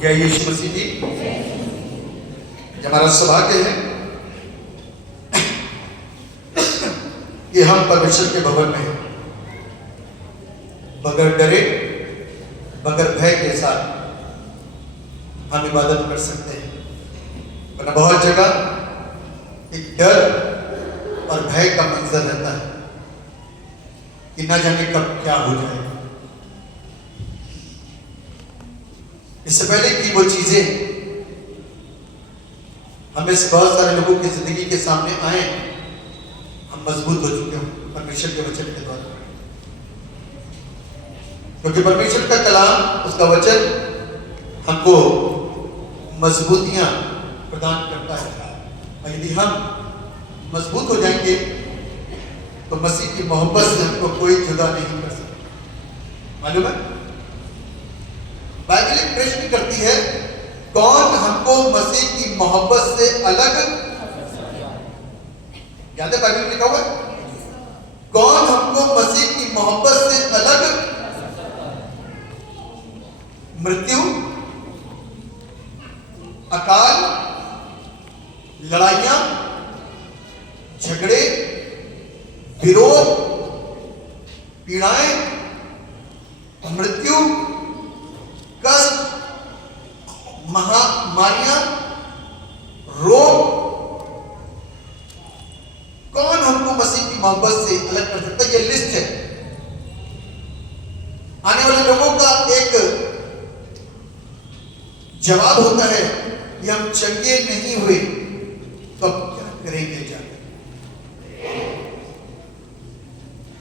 जय यीशु मसीह जी। हमारा सौभाग्य है कि हम परमेश्वर के भवन में बगैर डरे बगैर भय के साथ हम इबादत कर सकते हैं। वरना बहुत जगह एक डर और भय का मंजर रहता है कि ना जाने कब क्या हो जाए। इससे पहले कि वो चीजें हमें से बहुत सारे लोगों की जिंदगी के सामने आए, हम मजबूत हो चुके हैं परमेश्वर के वचन के द्वारा। क्योंकि परमेश्वर का कलाम, उसका वचन हमको मजबूतियां प्रदान करता है। और यदि हम मजबूत हो जाएंगे तो मसीह की मोहब्बत से हमको कोई जुदा नहीं कर सकता। मालूम है, बाइबल एक प्रश्न करती है, कौन हमको मसीह की मोहब्बत से अलग, याद है बाइबल में लिखा हुआ है, कौन हमको मसीह की मोहब्बत से अलग मृत्यु, अकाल, लड़ाइयां, झगड़े, विरोध, पीड़ाएं, मृत्यु, कष्ट, महामारियां, रोग, कौन हमको मसीह की मोहब्बत से अलग कर सकता है? ये लिस्ट है। आने वाले लोगों का एक जवाब होता है कि हम चंगे नहीं हुए तो अब क्या करेंगे जाकर।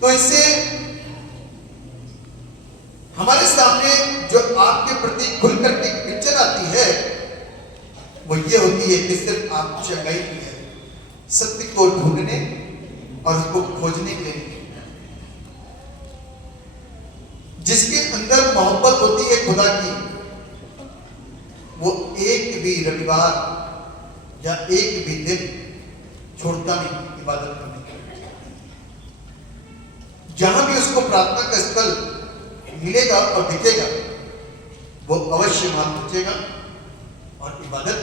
तो इससे हमारे सामने जो आपके प्रति खुल करके पिक्चर आती है वो ये होती है कि सिर्फ आप चंगाई की है, सत्य को ढूंढने और उसको खोजने के लिए। जिसके अंदर मोहब्बत होती है खुदा की, वो एक भी रविवार या एक भी दिन छोड़ता नहीं इबादत करने के। जहां भी उसको प्रार्थना का स्थल मिलेगा और दिखेगा, वो अवश्य वहां पहुंचेगा और इबादत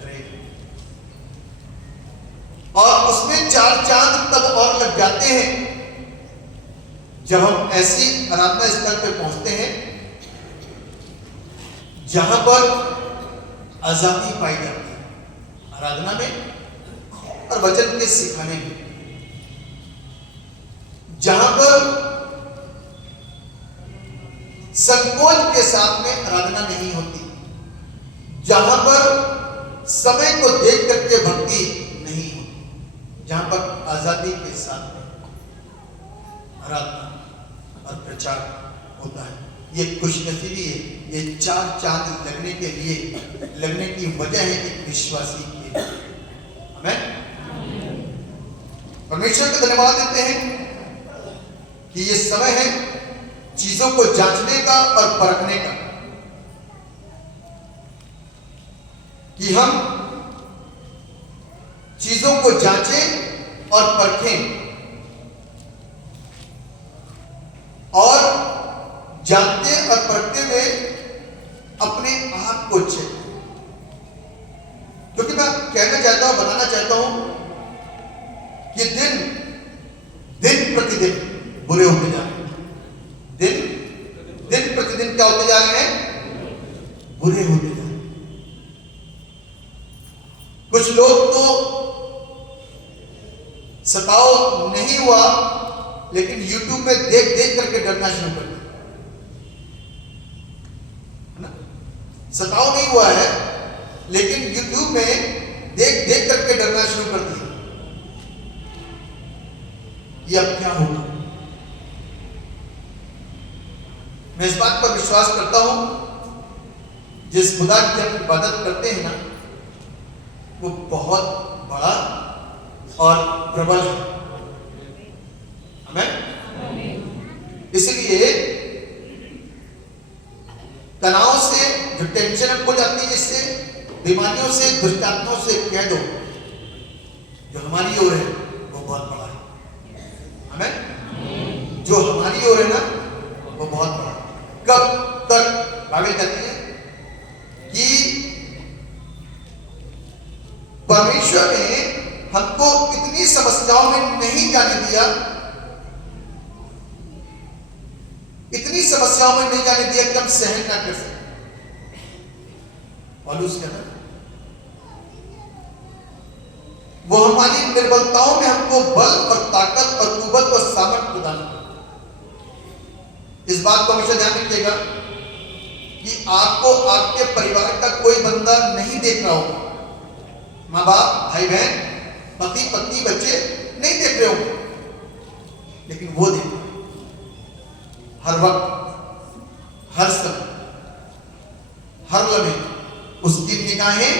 करेगा। और उसमें चार चांद तब और लग जाते हैं जब हम ऐसी आराधना स्थल पे पहुंचते हैं जहां पर आजादी पाई जाती है, आराधना में और वचन के सिखाने में। जहां पर संकोच के साथ में आराधना नहीं होती, जहां पर समय को देख करके भक्ति नहीं होती, जहां पर आजादी के साथ में आराधना और प्रचार होता है। ये खुशनसीबी है, ये चार चांद लगने के लिए, लगने की वजह है एक विश्वासी के। आमीन। परमेश्वर को धन्यवाद देते हैं कि ये समय है चीजों को जांचने का और परखने का, कि हम चीजों को जांचें और परखें और जानते और परखते हुए अपने आप को चेक। क्योंकि मैं कहना चाहता हूं, बताना चाहता हूं कि दिन प्रतिदिन बुरे होते जा रहे हैं। दिन प्रतिदिन क्या होते जा रहे हैं? बुरे होते जा रहे हैं। कुछ लोग तो सताव नहीं हुआ लेकिन YouTube में देख देख करके डरना शुरू कर दिया। सताव नहीं हुआ है लेकिन YouTube में देख देख करके डरना शुरू कर दिया। ये अब क्या होगा? मैं इस बात पर विश्वास करता हूं, जिस खुदा की हम इबादत करते हैं ना, वो बहुत बड़ा और प्रबल है। आमीन। इसलिए तनाव से, जो टेंशन हमको जाती है, इससे, बीमारियों से, दुष्ट आत्माओं से कह दो जो हमारी ओर है वो बहुत बड़ा है। आमीन। जो हमारी ओर है ना वो बहुत बड़ा है। कब तक? बाइबल कहती है कि परमेश्वर ने हमको इतनी समस्याओं में नहीं जाने दिया, इतनी समस्याओं में नहीं जाने दिया कि हम सहन ना कर सकें। पौलुस कहता है वो हमारी निर्बलताओं में हमको बल और ताकत और कुवत और सामर्थ प्रदान कर। इस बात को हमेशा ध्यान रखिएगा कि आपको आपके परिवार का कोई बंदा नहीं देख रहा होगा, माँ बाप, भाई बहन, पति पत्नी, बच्चे नहीं देख रहे होंगे, लेकिन वो देख रहे हर वक्त, हर समय, हर लम्हे उसकी निगाहें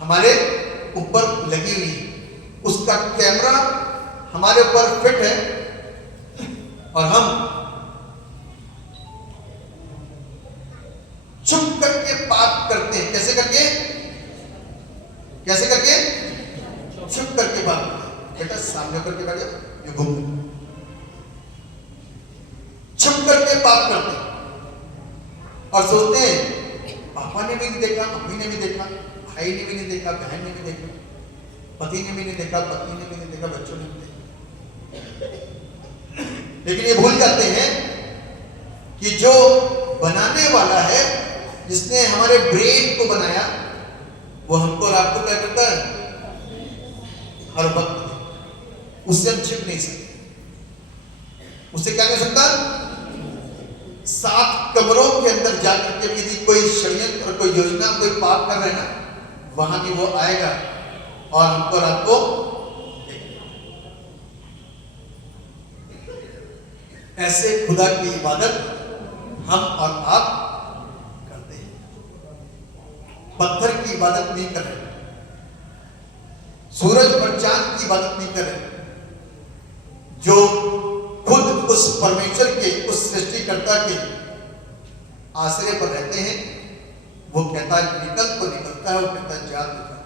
हमारे ऊपर लगी हुई है, उसका कैमरा हमारे ऊपर फिट है और हम चुप करके पाप करते हैं। कैसे करके? कैसे करके? चुप करके पाप करते हैं। बेटा सामने करके बैठ जाओ, ये घूम चुप करके पाप करते हैं और सोचते हैं पापा ने भी नहीं देखा, मम्मी ने भी देखा, भाई ने भी नहीं देखा, बहन ने भी देखा, पति ने भी नहीं देखा, पत्नी ने भी नहीं देखा, बच्चों ने भी देखा। लेकिन ये भूल जाते हैं कि जो बनाने वाला है, जिसने हमारे ब्रेन को बनाया, वो हमको और आपको क्या करता है? हर वक्त उससे हम छिप नहीं सकते। उससे क्या कर सकता? 7 कमरों के अंदर जाकर के यदि कोई षड्यंत्र और कोई योजना, कोई पाप कर रहे हैं ना, वहां भी वो आएगा और हमको और आपको ऐसे खुदा की इबादत हम और आप करते हैं। पत्थर की इबादत नहीं कर रहे, सूरज और चांद की इबादत नहीं कर रहे, जो खुद उस परमेश्वर के, उस सृष्टिकर्ता के आश्रय पर रहते हैं। वो कहता है निकल तो निकलता है, वो कहता है जा तो जाता है।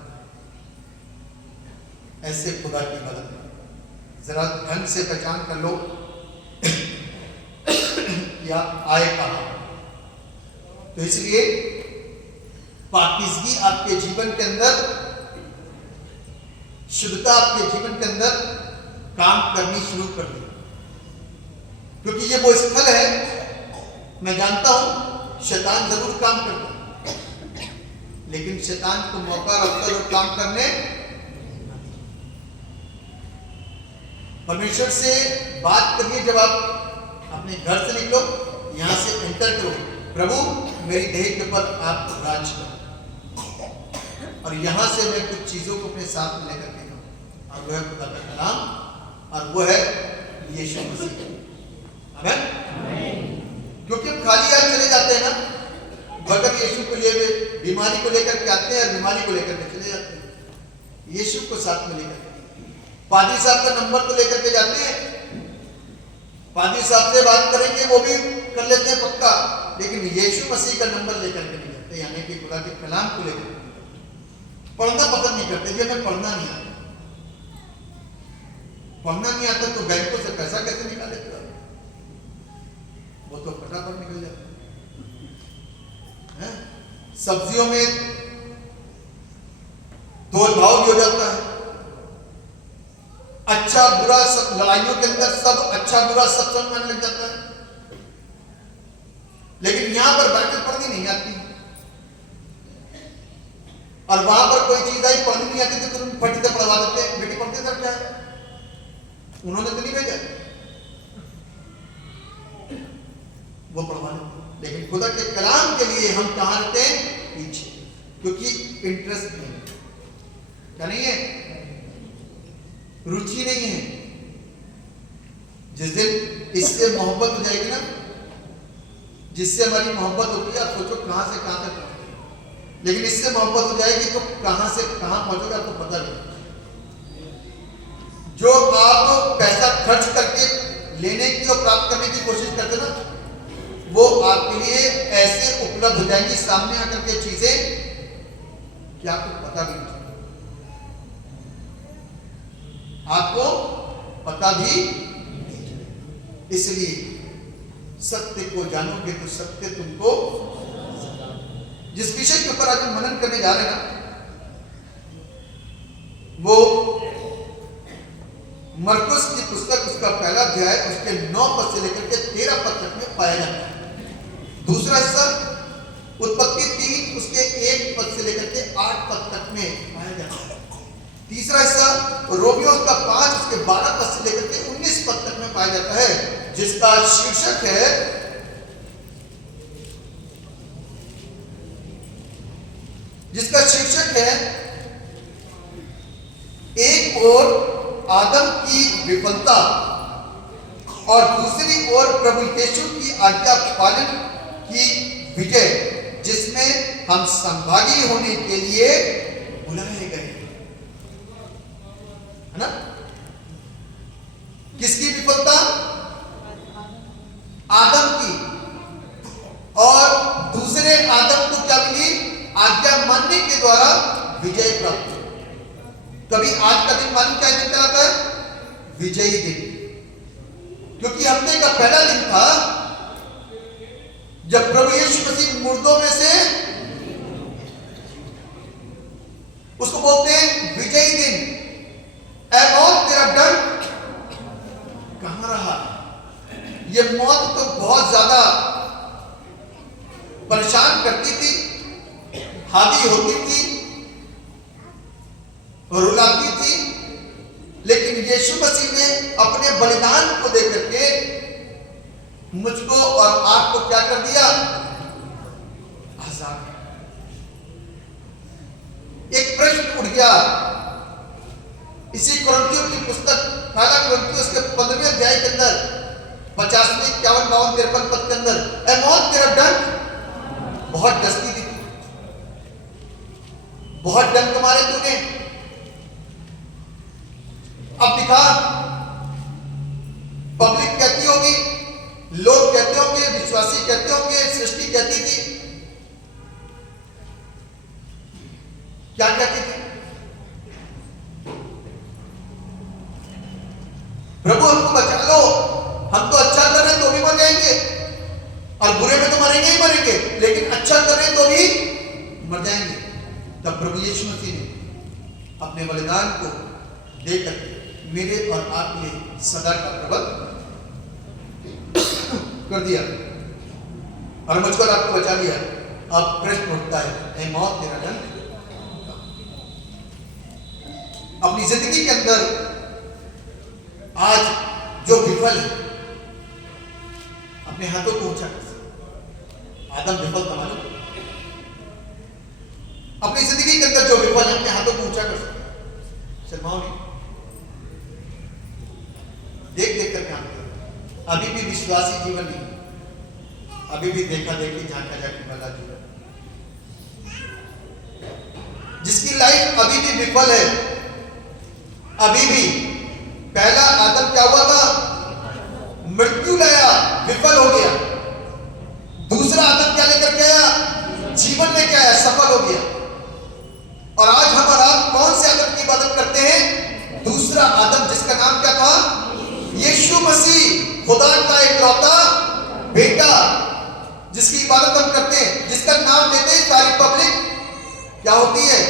ऐसे खुदा की इबादत जरा ढंग से पहचान कर लो या आए कहां। तो इसलिए पाकीज़गी आपके जीवन के अंदर, शुद्धता आपके जीवन के अंदर काम करनी शुरू कर दी, क्योंकि ये वो स्थल है। मैं जानता हूं शैतान जरूर काम करता है, लेकिन शैतान को मौका, अवसर और काम करने परमेश्वर से बात करिए। जब आप अपने घर से निकलो, यहां से एंटर करो, प्रभु मेरी देह के ऊपर आप राज करो, और यहां से मैं कुछ चीजों को अपने साथ में लेकर के जाऊं, और वो है खुदा का कलाम और वो है यीशु मसीह। आमीन। क्योंकि हम खाली हाथ चले जाते हैं ना, बगैर यीशु को लिए बीमारी को लेकर के आते हैं और बीमारी को लेकर के चले जाते हैं। यीशु को साथ में लेकर, पादी साहब का नंबर तो लेकर के जाते हैं, पादी साहब से बात करेंगे वो भी कर लेते हैं पक्का, लेकिन यीशु मसीह का नंबर लेकर के नहीं जाते, यानी कि खुदा के कलाम को लेकर पढ़ना पसंद नहीं करते। कि हमें पढ़ना नहीं आता, पढ़ना नहीं आता तो बैंकों से पैसा कैसे निकालेगा? वो तो फटाफट निकल जाता है। सब्जियों में तोल भाव भी हो जाता है, अच्छा बुरा सब, लड़ाइयों के अंदर सब अच्छा बुरा सब समझने लग जाता है। लेकिन यहां पर बाइबल पढ़नी नहीं आती, और वहां पर कोई चीज आई पढ़नी नहीं आती तो तुम फटी से पढ़वा देते हैं। बेटी पढ़ते सब क्या है, उन्होंने तो नहीं भेजा, वो पढ़वा लेते। लेकिन खुदा के कलाम के लिए हम कहां रहते हैं? पीछे, क्योंकि इंटरेस्ट नहीं है। क्या नहीं है? रुचि नहीं है। जिस दिन इससे मोहब्बत हो जाएगी ना, जिससे हमारी मोहब्बत होती है, आप सोचो कहां से कहां तक पहुंचोगे। लेकिन इससे मोहब्बत हो जाएगी तो कहां से कहां पहुंचोगे आपको पता नहीं। जो आप पैसा खर्च करके लेने की और प्राप्त करने की कोशिश करते ना, वो आपके लिए ऐसे उपलब्ध हो जाएंगी सामने आकर के चीजें कि आपको पता भी नहीं चलेगा, आपको पता भी नहीं चलेगा। इसलिए सत्य को जानोगे तो सत्य तुमको, जिस विषय के ऊपर आज हम मनन करने जा रहे हैं ना, मरकुस की पुस्तक उसका पहला अध्याय उसके 9 पद से लेकर के 13 पद तक में पाया जाता है। दूसरा हिस्सा उत्पत्ति 3 उसके 1 पद से लेकर के 8 पद तक में पाया जाता है। तीसरा हिस्सा रोमियो का 5 उसके 12 पद से लेकर के 19 पद तक में पाया जाता है, जिसका शीर्षक है एक ओर आदम की विफलता और दूसरी ओर प्रभु यीशु की आज्ञा पालन की विजय, जिसमें हम संभागी होने के लिए बुलाए गए, है ना। किसकी विफलता? आदम की। और दूसरे आदम को क्या मिली? आज्ञा मानने के द्वारा विजय प्राप्त। कभी आज का दिन मालूम क्या दिन कहलाता है? विजयी दिन। क्योंकि हफ्ते का पहला दिन था जब प्रभु यीशु मसीह मुर्दों में से, उसको बोलते हैं विजयी दिन। ऐ मौत तेरा दंड कहां रहा? ये मौत तो बहुत ज्यादा परेशान करती थी, हावी होती थी, रुलाती थी, लेकिन यीशु मसीह ने अपने बलिदान को देकर के मुझको और आपको क्या कर दिया? आजाद। एक प्रश्न उठ गया इसी कुरिन्थियों की पुस्तक पहला कुरिन्थियों के 15वें अध्याय के अंदर 50वें 51 52 53 पद के अंदर, ऐ मौत तेरा दंड बहुत डसती थी, बहुत डंक मारे तूने, अब दिखा। पब्लिक कहती होगी, लोग कहते होंगे, विश्वासी कहते होंगे, सृष्टि कहती थी, क्या कहती थी? प्रभु हमको बचा लो, हम तो अच्छा कर रहे हैं तो भी मर जाएंगे, और बुरे में तो मरेंगे ही मरेंगे, लेकिन अच्छा कर रहे हैं तो भी मर जाएंगे। तब प्रभु यीशु मसीह ने अपने बलिदान को देकर मेरे और आपके सदा का प्रबंध कर दिया और मुझको आपको बचा लिया। अब प्रश्न उठता है, ऐ मौत तेरा दंड। अपनी जिंदगी के अंदर आज जो विफल है, अपने हाथों को ऊंचा कर सकते। आदम विफल था मालूम? अपनी जिंदगी के अंदर जो विफल है, अपने हाथों को ऊंचा कर सकते। शर्माओ नहीं, देख देख कर काम करो। अभी भी विश्वासी जीवन नहीं, अभी भी देखा देखी झांका झांकी वाला जीवन। जिसकी लाइफ अभी भी विफल है, अभी भी पहला आदम क्या हुआ था? मृत्यु लाया, विफल हो गया। दूसरा आदम क्या लेकर के आया? जीवन लेकर आया, सफल हो गया। और आज हम और आप कौन से आदम की इबादत करते हैं? दूसरा आदम, जिसका नाम क्या था? यीशु मसीह, खुदा का इकलौता बेटा, जिसकी इबादत हम करते हैं, जिसका नाम लेते ही सारी पब्लिक क्या होती है?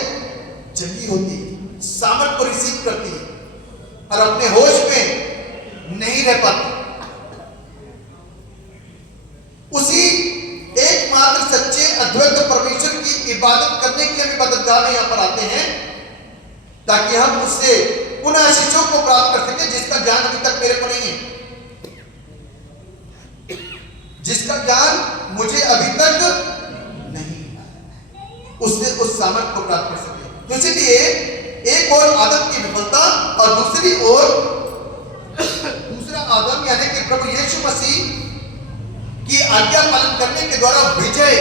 जंगी होती है, सामर्थ को रिसीव करती है और अपने होश में नहीं रह पाती। उसी एकमात्र सच्चे अद्वैत परमेश्वर की इबादत करने के लिए हम इबादतगाह में यहां पर आते हैं, ताकि हम उससे उन आशीषों को प्राप्त कर सके जिसका ज्ञान अभी तक मेरे को नहीं है, जिसका ज्ञान मुझे अभी तक नहीं, उससे उस सामर्थ को प्राप्त कर सके। तो इसीलिए एक और आदम की विफलता और दूसरी ओर दूसरा आदम यानी कि प्रभु यीशु मसीह की आज्ञा पालन करने के द्वारा विजय,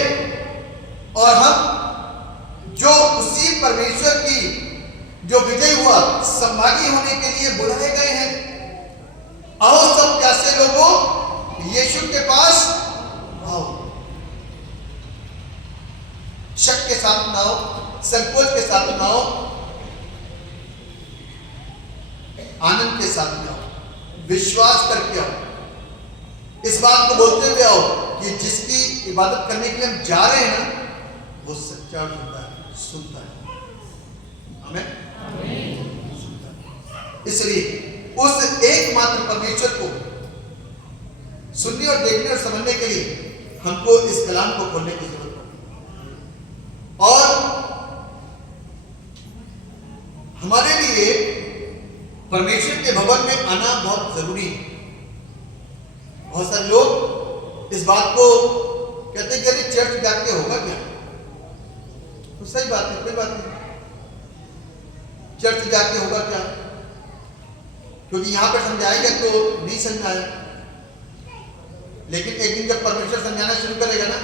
और हम जो उसी परमेश्वर की जो विजय हुआ संभागी होने के लिए बुलाए गए हैं। आओ सब प्यासे लोगों, यीशु के पास आओ। शक के साथ ना आओ, संकोच के साथ ना आओ, आनंद के साथ में आओ, विश्वास करके आओ। इस बात को बोलते हुए आओ कि जिसकी इबादत करने के लिए हम जा रहे हैं ना, वो सच्चा होता है, सुनता है। हमें इसलिए उस एकमात्र परमेश्वर को सुनने और देखने और समझने के लिए हमको इस कलाम को खोलने की जरूरत है। और हमारे लिए परमेश्वर के भवन में आना बहुत जरूरी है। बहुत सारे लोग इस बात को कहते हैं कि अरे चर्च जाके होगा क्या? तो सही बात है, कोई बात नहीं, चर्च जाके होगा क्या? क्योंकि यहां पर समझाएगा तो नहीं समझाया, लेकिन एक दिन जब परमेश्वर समझाना शुरू करेगा ना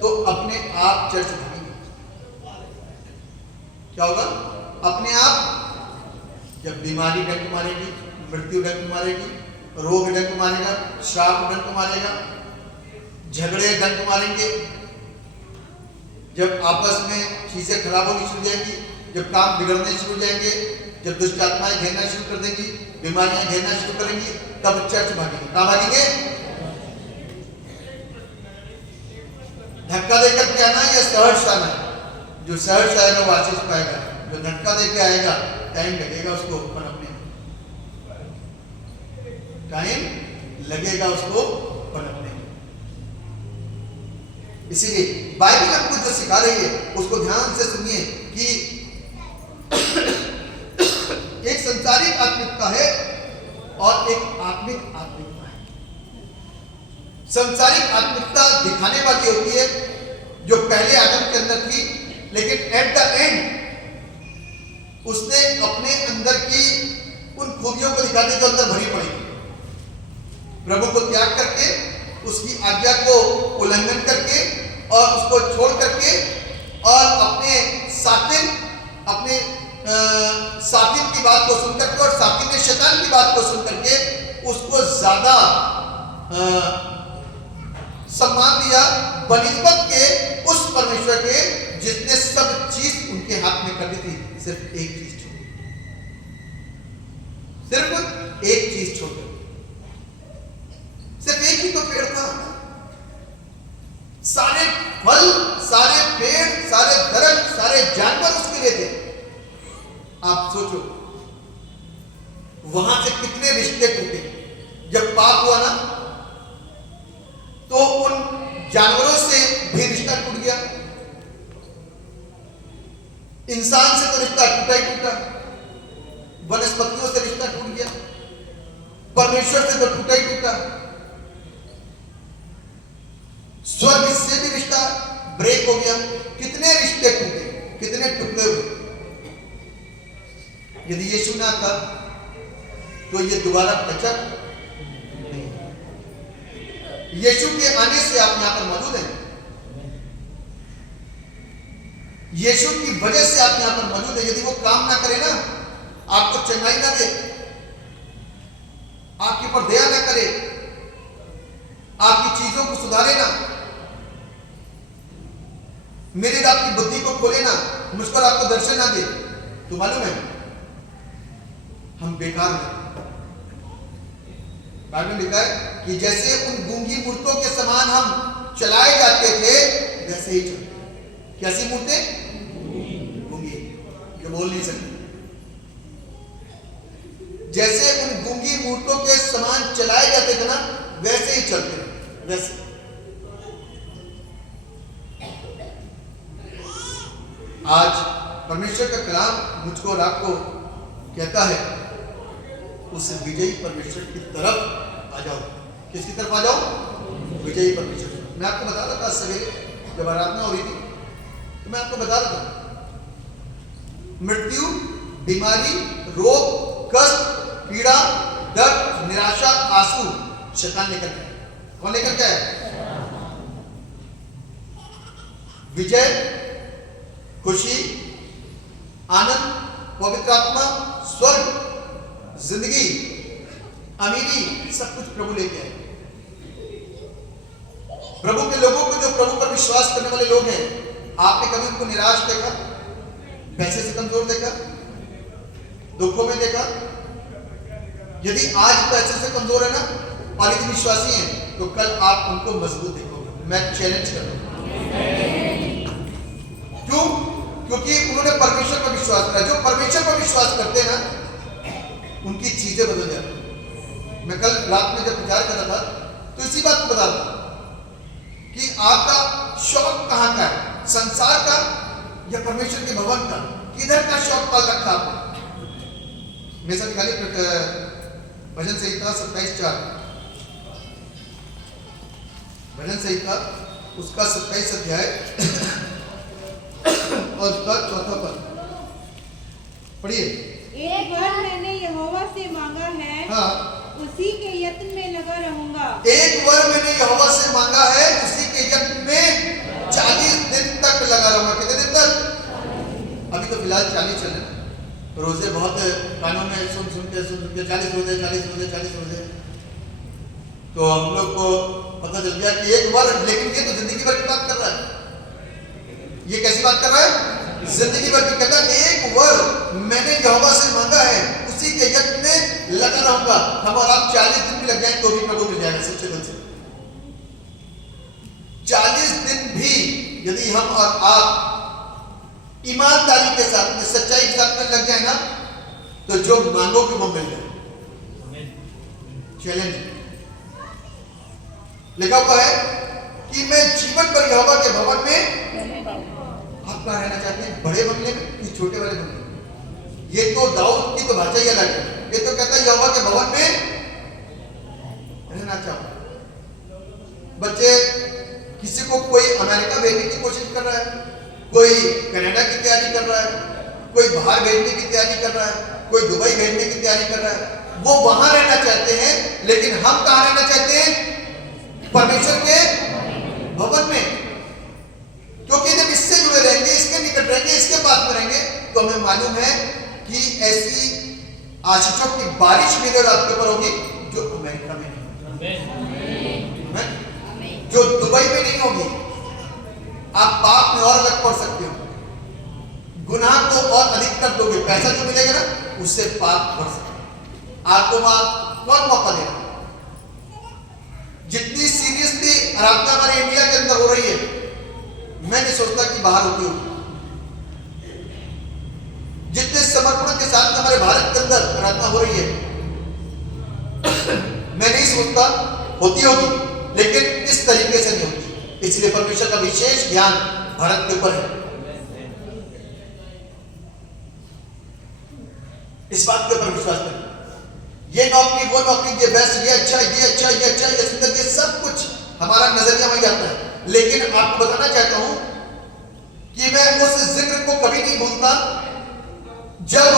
तो अपने आप चर्च भागेगी। क्या होगा? अपने आप जब बीमारी डंक मारेगी, मृत्यु डंक मारेगी, रोग डंक मारेगा, श्राप डंक मारेगा, झगड़े डंक मारेंगे, जब आपस में चीजें खराब होनी शुरू जाएंगी, जब काम बिगड़ने शुरू जाएंगे, जब दुष्ट आत्माएं घेरना शुरू कर देंगी, बीमारियां घेरना शुरू करेंगी, तब चर्च भागेंगे। कहां भागेंगे? धक्का देकर के आना या सहर्ष आना? जो सहर्ष आएगा वो आशीष पाएगा, जो धक्का देकर आएगा टाइम लगेगा उसको पनपने में, टाइम लगेगा उसको पनपने में। इसीलिए बाइबल हमको जो सिखा रही है उसको ध्यान से सुनिए कि एक संसारिक आत्मिकता है और एक आत्मिक आत्मिकता है। संसारिक आत्मिकता दिखाने वाली होती है जो पहले आदम के अंदर थी, लेकिन एट द एंड उसने अपने अंदर की उन खूबियों को दिखा दी जो अंदर भरी पड़ी थी। प्रभु को त्याग करके, उसकी आज्ञा को उल्लंघन करके और उसको छोड़ करके और अपने साकिन की बात को सुन करके और साकिन ने शैतान की बात को सुन करके उसको ज्यादा सम्मान दिया बनिस्बत के उस परमेश्वर के जिसने सब चीज उनके हाथ में कर दी थी। सिर्फ एक चीज छोड़, सिर्फ एक चीज छोड़, सिर्फ एक ही तो पेड़ था। सारे फल, सारे पेड़, सारे दरख्त, सारे जानवर उसके लिए थे। आप सोचो वहां से कितने रिश्ते टूटे। जब पाप हुआ ना तो उन जानवरों से भी रिश्ता टूट गया, इंसान से तो रिश्ता टूटा ही टूटा, वनस्पतियों से रिश्ता टूट गया, परमेश्वर से तो टूटा ही टूटा, स्वर्ग से भी रिश्ता ब्रेक हो गया। कितने रिश्ते टूटे, कितने टुकड़े हुए। यदि यीशु ना था तो ये दोबारा टचअप नहीं। यीशु के आने से आप यहां पर मौजूद हैं, यीशु की वजह से आप यहां पर मौजूद हैं। यदि वो काम ना करे ना, आपको चंगाई ना दे, आपके ऊपर दया ना करे, आपकी चीजों को सुधारे ना, मेरे आपकी बुद्धि को खोले ना, मुझ पर आपको दर्शन ना दे, तो मालूम है हम बेकार हैं। बाइबल में लिखा है कि जैसे उन गूंगी मूर्तों के समान हम चलाए जाते थे वैसे ही चलते। कैसी मूर्तें? गूंगी, जो बोल नहीं सकती। जैसे उन गूंगी मूर्तों के समान चलाए जाते थे ना वैसे ही चलते थे, वैसे। आज परमेश्वर का कलाम मुझको और आपको कहता है उस विजयी परमेश्वर की तरफ आ जाओ। किसकी तरफ आ जाओ? विजयी परमेश्वर। मैं आपको बता रहा था सवेरे जब आराधना हो रही थी तो मैं आपको बता रहा था मृत्यु, बीमारी, रोग, कष्ट, पीड़ा, दर्द, निराशा, आंसू शैतान लेकर के आए। कौन लेकर के आए? विजय, खुशी, आनंद, पवित्र आत्मा, स्वर्ग, जिंदगी, अमीरी, सब कुछ प्रभु लेके आए। प्रभु के लोगों को, जो प्रभु पर विश्वास करने वाले लोग हैं, आपने कभी उनको निराश देखा? पैसे से कमजोर देखा? दुखों में देखा? यदि आज पैसे से कमजोर है ना और यदि विश्वासी हैं तो कल आप उनको मजबूत देखोगे। मैं चैलेंज कर रहा हूं। क्यों? क्योंकि उन्होंने परमेश्वर पर विश्वास करा। जो परमेश्वर पर विश्वास करते हैं ना उनकी चीजें चीजें बदल जाती हैं। मैं कल रात में जब विचार कर रहा था तो इसी बात को बता रहा था कि आपका शौक कहाँ का है, संसार का या परमेश्वर के भवन का, किधर का शौक पाल रखा आपने। मेरे साथ खाली भजन संहिता 27:4, भजन संहिता उसका 27 अध्याय और उसका 4था पद पढ़िए। एक वर मैंने यहोवा से मांगा है, हाँ, उसी के यत्न में लगा रहूंगा। एक वर मैंने यहोवा से मांगा है, उसी के यत्न में 40 दिन तक लगा रहूंगा। कितने दिन तक? अभी तो फिलहाल 40 चल रहे, रोजे बहुत कानों में सुन के 40 रोजे 40 रोजे 40 रोजे। तो हम लोग को पता चल गया कि एक वर, लेकिन ये तो जिंदगी भर की बात कर रहा है। ये कैसी बात कर रहा है? जिंदगी भर की। कहता एक वर मैंने यहोवा से मांगा है, उसी के यत्न में लगा रहूंगा। हम और आप 40 दिन भी लग जाए तो भी प्रभु मिल जाएगा सच्चे दिल से। 40 दिन भी यदि हम और आप ईमानदारी के साथ में, सच्चाई के साथ में लग जाए ना, तो जो मांगोगे वो मिल जाए। चैलेंज लिखा हुआ है कि मैं जीवन पर यहोवा के भवन में। आप कहाँ रहना चाहते हैं, बड़े बंगले में कि छोटे वाले बंगले में? ये तो दाऊद की तो भाषा ही अलग है। ये तो कहता है यहोवा के भवन में रहना चाहूं। बच्चे, किसी को कोई अमेरिका भेजने की कोशिश कर रहा है, कोई कनाडा की तैयारी कर रहा है, कोई बाहर भेजने की तैयारी कर रहा है, कोई दुबई भेजने की तैयारी कर रहा है। वो वहां रहना चाहते हैं, लेकिन हम कहां रहना चाहते हैं? परमेश्वर के भवन में। क्योंकि जब इससे जुड़े रहेंगे, इसके निकट रहेंगे, इसके पास में रहेंगे, तो हमें मालूम है कि ऐसी आशीषों की बारिश मेरे और आपके ऊपर होगी जो अमेरिका में नहीं होगी, जो दुबई में नहीं होगी। आप पाप में और अलग पड़ सकते हो, गुनाह को और अधिक कर दोगे, पैसा जो मिलेगा ना उससे पाप बढ़ सकता। आपको कौन मौका देगा? जितनी सीरियसली आराधना हमारे इंडिया के अंदर हो रही है, मैं नहीं सोचता कि बाहर होती होगी। जितने समर्पण के साथ हमारे भारत के अंदर आराधना हो रही है, मैं नहीं सोचता होती होगी, लेकिन इस तरीके से नहीं होती। इसलिए परमेश्वर का विशेष ध्यान भारत के ऊपर है। इस बात के ऊपर विश्वास करें। ये नौकरी, वो नौकरी, ये बेस्ट, ये अच्छा, ये अच्छा, ये अच्छा, ये सुंदर, ये सब कुछ हमारा नजरिया वही आता है। लेकिन आपको बताना चाहता हूं कि मैं उस जिक्र को कभी नहीं भूलता जब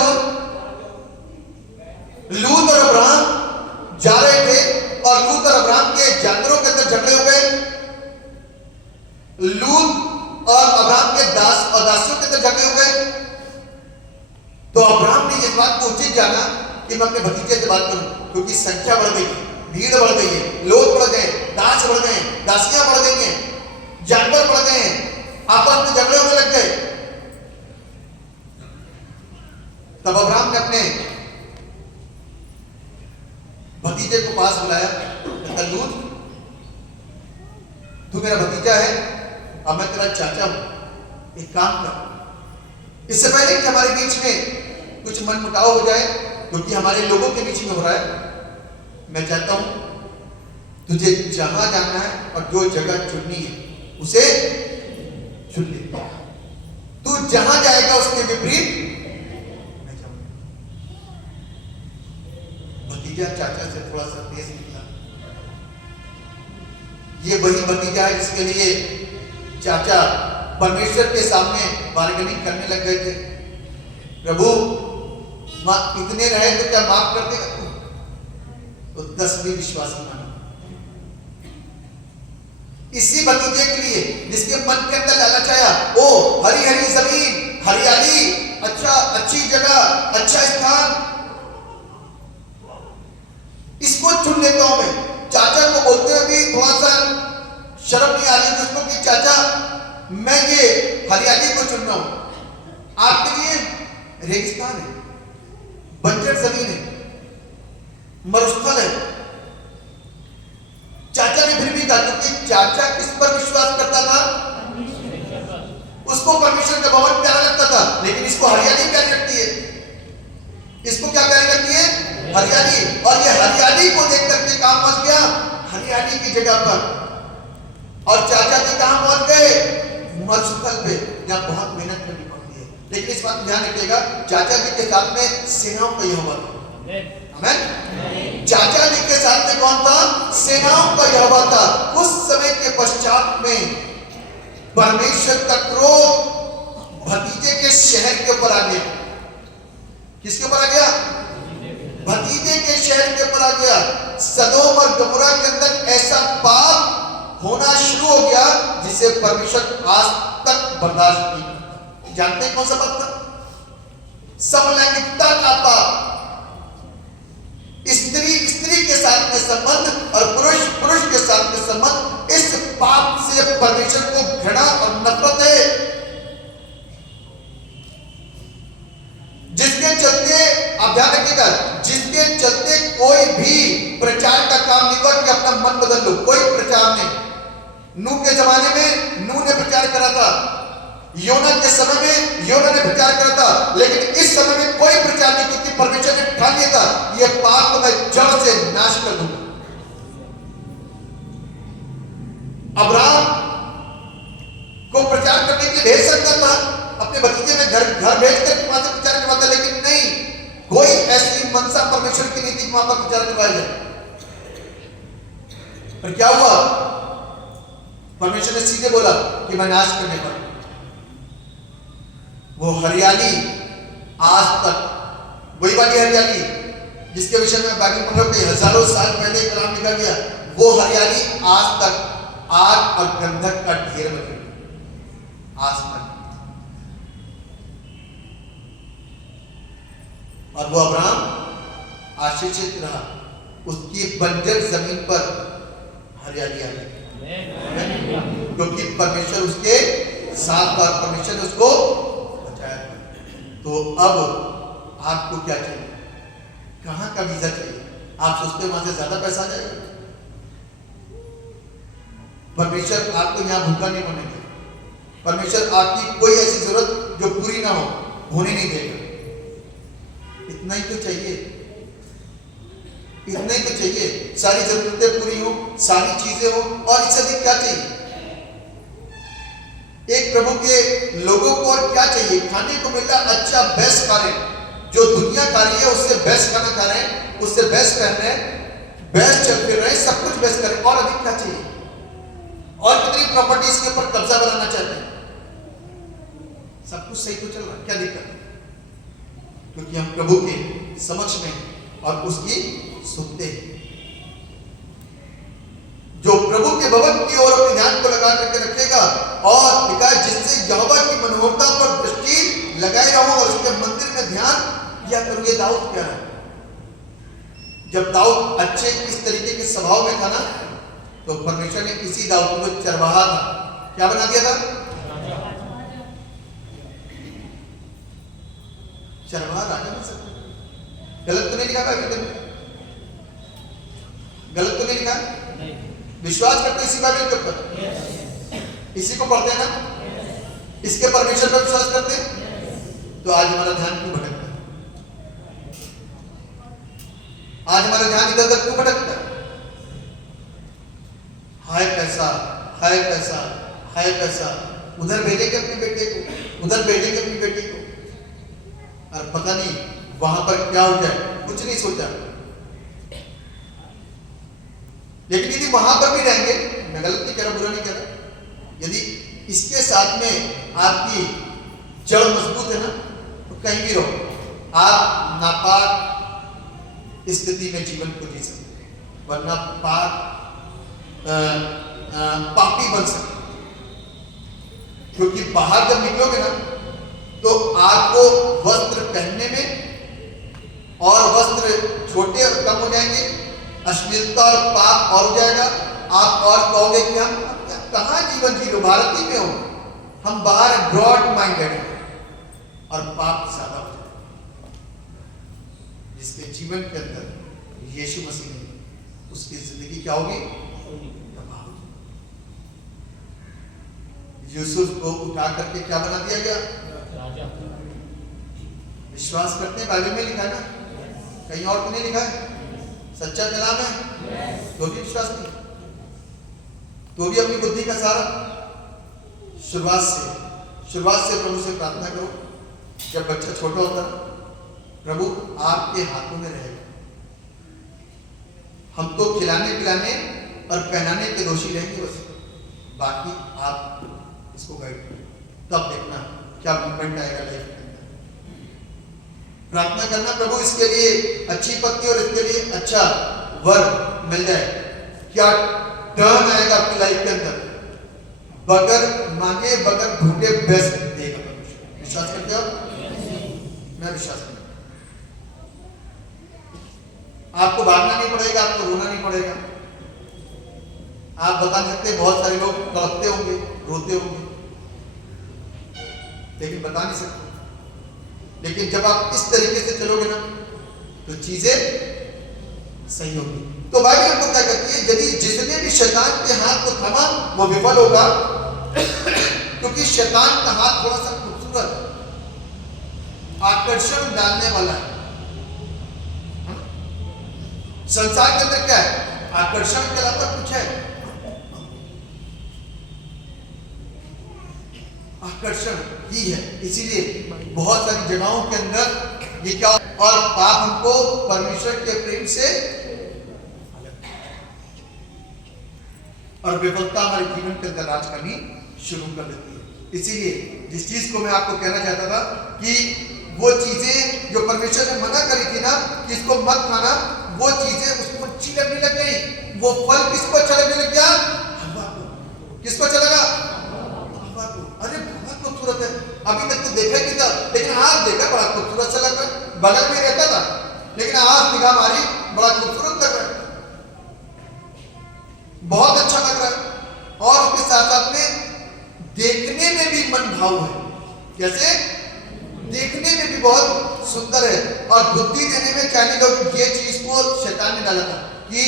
लूत और अब्राहम जा रहे थे और लूत और अब्राहम के जानवरों के अंदर झगड़े हो गए। लूत और अब्राहम के दास और दासियों के अंदर झगड़े हो गए। तो अब्राहम ने इस बात को उचित जाना कि मैं अपने भतीजे से बात करूं, क्योंकि संख्या बढ़ गई, भीड़ बढ़ गई है, लोग बढ़ गए, दास बढ़ गए, दासियां बढ़ गई हैं, जानवर बढ़ गए हैं, आपस में झगड़े होने लग गए। तब अब्राहम ने अपने भतीजे को पास बुलाया, कहता लूत, तू मेरा भतीजा है, अब मैं तेरा चाचा हूं, एक काम कर, इससे पहले कि हमारे बीच में कुछ मनमुटाव हो जाए, क्योंकि हमारे लोगों के बीच में हो रहा है, मैं चाहता हूं तुझे जहां जाना है और जो जगह चुननी है उसे चुन ले। तू जहां जाएगा उसके विपरीत मैं जाऊंगा। भतीजा चाचा से थोड़ा सा तेज निकला। ये वही भतीजा है जिसके लिए चाचा परमेश्वर के सामने बार्गेनिंग करने लग गए थे। प्रभु इतने रहे तो क्या माफ कर देगा तू? तो 10 भी विश्वास माना। इसी भतीजे के लिए जिसके मन के अंदर लालच आया, ओ हरी हरी जमीन, हरियाली, अच्छा, अच्छी जगह, अच्छा स्थान, इसको चुन लेता हूं मैं। चाचा को बोलते हुए भी थोड़ा सा शर्म नहीं आ रही दोस्तों कि चाचा मैं ये हरियाली को चुन रहा हूं। आपके लिए रेगिस्तान है, बंजर जमीन है, मरुस्थल है। चाचा ने फिर भी कहा, क्योंकि चाचा किस पर विश्वास करता था? उसको परमेश्वर का भवन प्यारा लगता था, लेकिन इसको हरियाली प्यारी लगती है। इसको क्या प्यारी लगती है? हरियाली, और ये हरियाली को देख करके कहां पहुंच गया? हरियाली की जगह पर। और चाचा जी कहां पहुंच गए? मरुस्थल पे, जहां बहुत मेहनत करनी पड़ती है। लेकिन इस बात में ध्यान रखिएगा, चाचा जी के साथ में सेनाओं का यहोवा था। आमीन। चाचा जी के साथ में कौन था? सेनाओं का यहोवा था। उस समय के पश्चात में परमेश्वर का क्रोध भतीजे के शहर के ऊपर आ गया। किसके ऊपर आ गया? भतीजे के शहर के ऊपर आ गया। सदोम और गमोरा के अंदर ऐसा पाप होना शुरू हो गया जिसे परमेश्वर आज तक बर्दाश्त नहीं करता। जानते हैं कौन सा पाप था? समलैंगिकता का पाप। स्त्री स्त्री के साथ में संबंध और पुरुष पुरुष के साथ में संबंध, इस पाप से परमेश्वर को घृणा और नफरत है। जिसके चलते, आप ध्यान रखिएगा, जिसके चलते कोई भी प्रचार का काम नहीं हुआ कि अपना मन बदल लो, कोई प्रचार नहीं। नूह के जमाने में नूह ने प्रचार करा था, योना के समय में योना ने प्रचार करा था, लेकिन इस समय में कोई प्रचार नहीं, क्योंकि परमेश्वर ने ठान लिया था यह पाप को मैं जड़ से नाश कर दूंगा। अब्राहम को प्रचार करने के लिए भेज सकता था, अपने भतीजे में घर भेज कर वहां से प्रचार करवाता, लेकिन नहीं, कोई ऐसी मनसा परमेश्वर की नीति वहां पर प्रचार करवाया जाए। पर क्या हुआ? परमेश्वर ने सीधे बोला कि मैं नाश करने पर। वो हरियाली आज तक, वही वाली हरियाली जिसके विषय में बाइबल पढ़ रहे थे, हजारों साल पहले कलाम लिखा गया, वो हरियाली आज तक आग और गंधक का ढेर बनी आज तक। और वो अब्राहम आशीषित रहा, उसकी बंजर जमीन पर हरियाली आ गई, क्योंकि परमेश्वर उसके साथ था, परमेश्वर ने उसको बचाया। तो अब आपको क्या चाहिए? कहां का वीजा चाहिए? आप सोचते वहां से ज्यादा पैसा आ जाएगा? परमेश्वर आपको यहां भूखा नहीं होने देगा। परमेश्वर आपकी कोई ऐसी जरूरत जो पूरी ना हो होने नहीं देगा। इतना ही तो चाहिए, इतना ही तो चाहिए, सारी जरूरतें पूरी हो, सारी चीजें हो, और इससे अधिक क्या चाहिए? एक प्रभु के लोगों को और क्या चाहिए? खाने को मिल रहा अच्छा, बेस्ट खा रहे हैं, जो दुनिया खा रही है उससे बेस्ट खाना खा रहे हैं, उससे बेस्ट पहन रहे हैं, बेस्ट चल फिर रहे हैं, सब कुछ बेस्ट करें, और अधिक क्या चाहिए? और कितनी प्रॉपर्टीज के ऊपर कब्जा बनाना चाहते हैं? सब कुछ सही तो चल रहा है, क्या दिक्कत है? क्योंकि हम प्रभु के समक्ष में और उसकी सुनते हैं। जो प्रभु के भवन की ओर अपने ध्यान को लगा करके रखेगा, और लिखा है जिससे यहोवा की मनोहरता पर दृष्टि लगाए रहूं और उसके मंदिर में ध्यान किया करूं। ये दाऊद क्या है? जब दाऊद अच्छे इस तरीके के स्वभाव में था ना, तो परमेश्वर ने इसी दाऊद को चरवाहा था, क्या बना दिया था? चरवाहा राजा बन सकता। गलत तो नहीं लिखा बाइबल में? गलत तो नहीं लिखा? विश्वास करते इसी बाइबल के ऊपर, इसी को पढ़ते हैं ना, इसके परमेश्वर पर विश्वास करते हैं। तो आज हमारा ध्यान क्यों भटकता है? आज हमारा ध्यान इधर उधर क्यों भटकता है? हाय पैसा, हाय पैसा, हाय पैसा, उधर भेजेंगे अपने बेटे को, उधर भेजेंगे अपनी बेटी को, और पता नहीं वहां पर क्या हो जाए, कुछ नहीं सोचा। लेकिन यदि वहां पर भी रहेंगे, मैं गलत नहीं कह रहा, बुरा नहीं कह रहा, यदि इसके साथ में आपकी जड़ मजबूत है ना, तो कहीं भी रहो, आप नापाक स्थिति में जीवन को जी सकते हैं, वरना पापी बन सकते। क्योंकि बाहर जब निकलोगे ना, तो आपको वस्त्र पहनने में, और वस्त्र छोटे और कम हो जाएंगे, अश्लीलता और पाप और हो जाएगा। आप और कहोगे कि हम कहां जीवन जी लो, भारत ही में हो, हम बाहर ब्रॉड माइंडेड हैं, और पाप ज्यादा हो जाएगा। जिसके जीवन के अंदर यीशु मसीह नहीं, उसकी जिंदगी क्या होगी? यूसुफ को उठा करके क्या बना दिया गया? विश्वास करते हैं, बाइबल में लिखा है ना, कहीं और तो नहीं लिखा है? सच्चा कलाम है, तो भी विश्वास नहीं, तो भी अपनी बुद्धि का सहारा। शुरुआत से प्रभु से प्रार्थना करो। जब बच्चा छोटा होता है, प्रभु आपके हाथों में रहेगा, हम तो खिलाने पिलाने और पहनाने के दोषी रहेंगे बस, बाकी आप इसको गाइड करें, तब देखना क्या मूवमेंट आएगा लाइफ में। प्रार्थना करना प्रभु इसके लिए अच्छी पत्नी और इसके लिए अच्छा वर मिल जाए, क्या टर्न आएगा आपकी लाइफ के अंदर, बगैर मांगे बगैर भूखे बेस्ट देगा परमेश्वर। विश्वास करते हो? मैं विश्वास करता हूं। आपको भागना नहीं पड़ेगा, आपको रोना नहीं पड़ेगा। आप बता सकते हैं बहुत सारे लोग तड़पते होंगे, रोते होंगे, लेकिन बता नहीं सकते। लेकिन जब आप इस तरीके से चलोगे ना, तो चीजें सही होगी। तो बाइबल हमको क्या कहती है? यदि जिसने भी शैतान के हाथ को थामा वो विफल होगा, क्योंकि शैतान का हाथ थोड़ा सा खूबसूरत आकर्षण डालने वाला है। संसार के अंदर क्या है? आकर्षण के अलावा कुछ है? आकर्षण ही है। इसीलिए बहुत सारी जगहों के अंदर ये क्या, और पाप हमको परमेश्वर के प्रेम से और विफलता हमारे जीवन के अंदर राज करनी शुरू कर देती है। इसीलिए जिस चीज को मैं आपको कहना चाहता था कि वो चीजें जो परमेश्वर ने मना करी थी ना कि इसको मत खाना, वो चीजें उसको अच्छी लगने लग गई। वो फल किसको अच्छा लगने लग गया? हवा को। किसको अच्छा लगा? हवा को। अरे बहुत खूबसूरत है, अभी तक तो देखा ही नहीं था, लेकिन आज देखा बड़ा खूबसूरत सा लग रहा है। बगल में रहता था, लेकिन आज निगाह मारी बड़ा खूबसूरत लग रहा है, बहुत अच्छा लग रहा है। और उसके साथ साथ में देखने में भी मन भाव है। कैसे? देखने में भी बहुत सुंदर है। और बुद्धि देने में चाइनीज लोग ये चीज को शैतान ने डाला था कि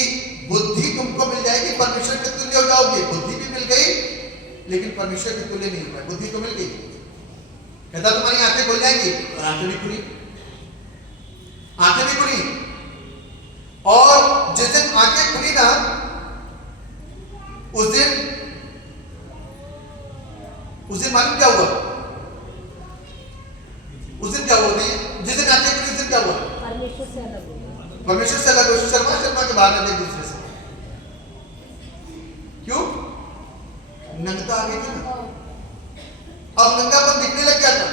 बुद्धि तुमको मिल जाएगी, परमेश्वर के तुल्य हो जाओगे। बुद्धि भी मिल गई, लेकिन परमेश्वर के तुल्य नहीं हो पाए। बुद्धि तो मिल गई, कहता तुम्हारी आंखें खुल जाएंगी, और आंखें भी खुली, आंखें भी खुली। और जिस दिन आंखें खुली ना, उस दिन मालूम क्या हुआ? उस दिन क्या हुआ? नहीं, जिस दिन आंखें खुली उस दिन क्या हुआ? परमेश्वर से अलग हो, शर्मा के बाहर एक दूसरे से। क्यों? नंगता आ गई थी ना, अब नंगापन दिखने लग गया था।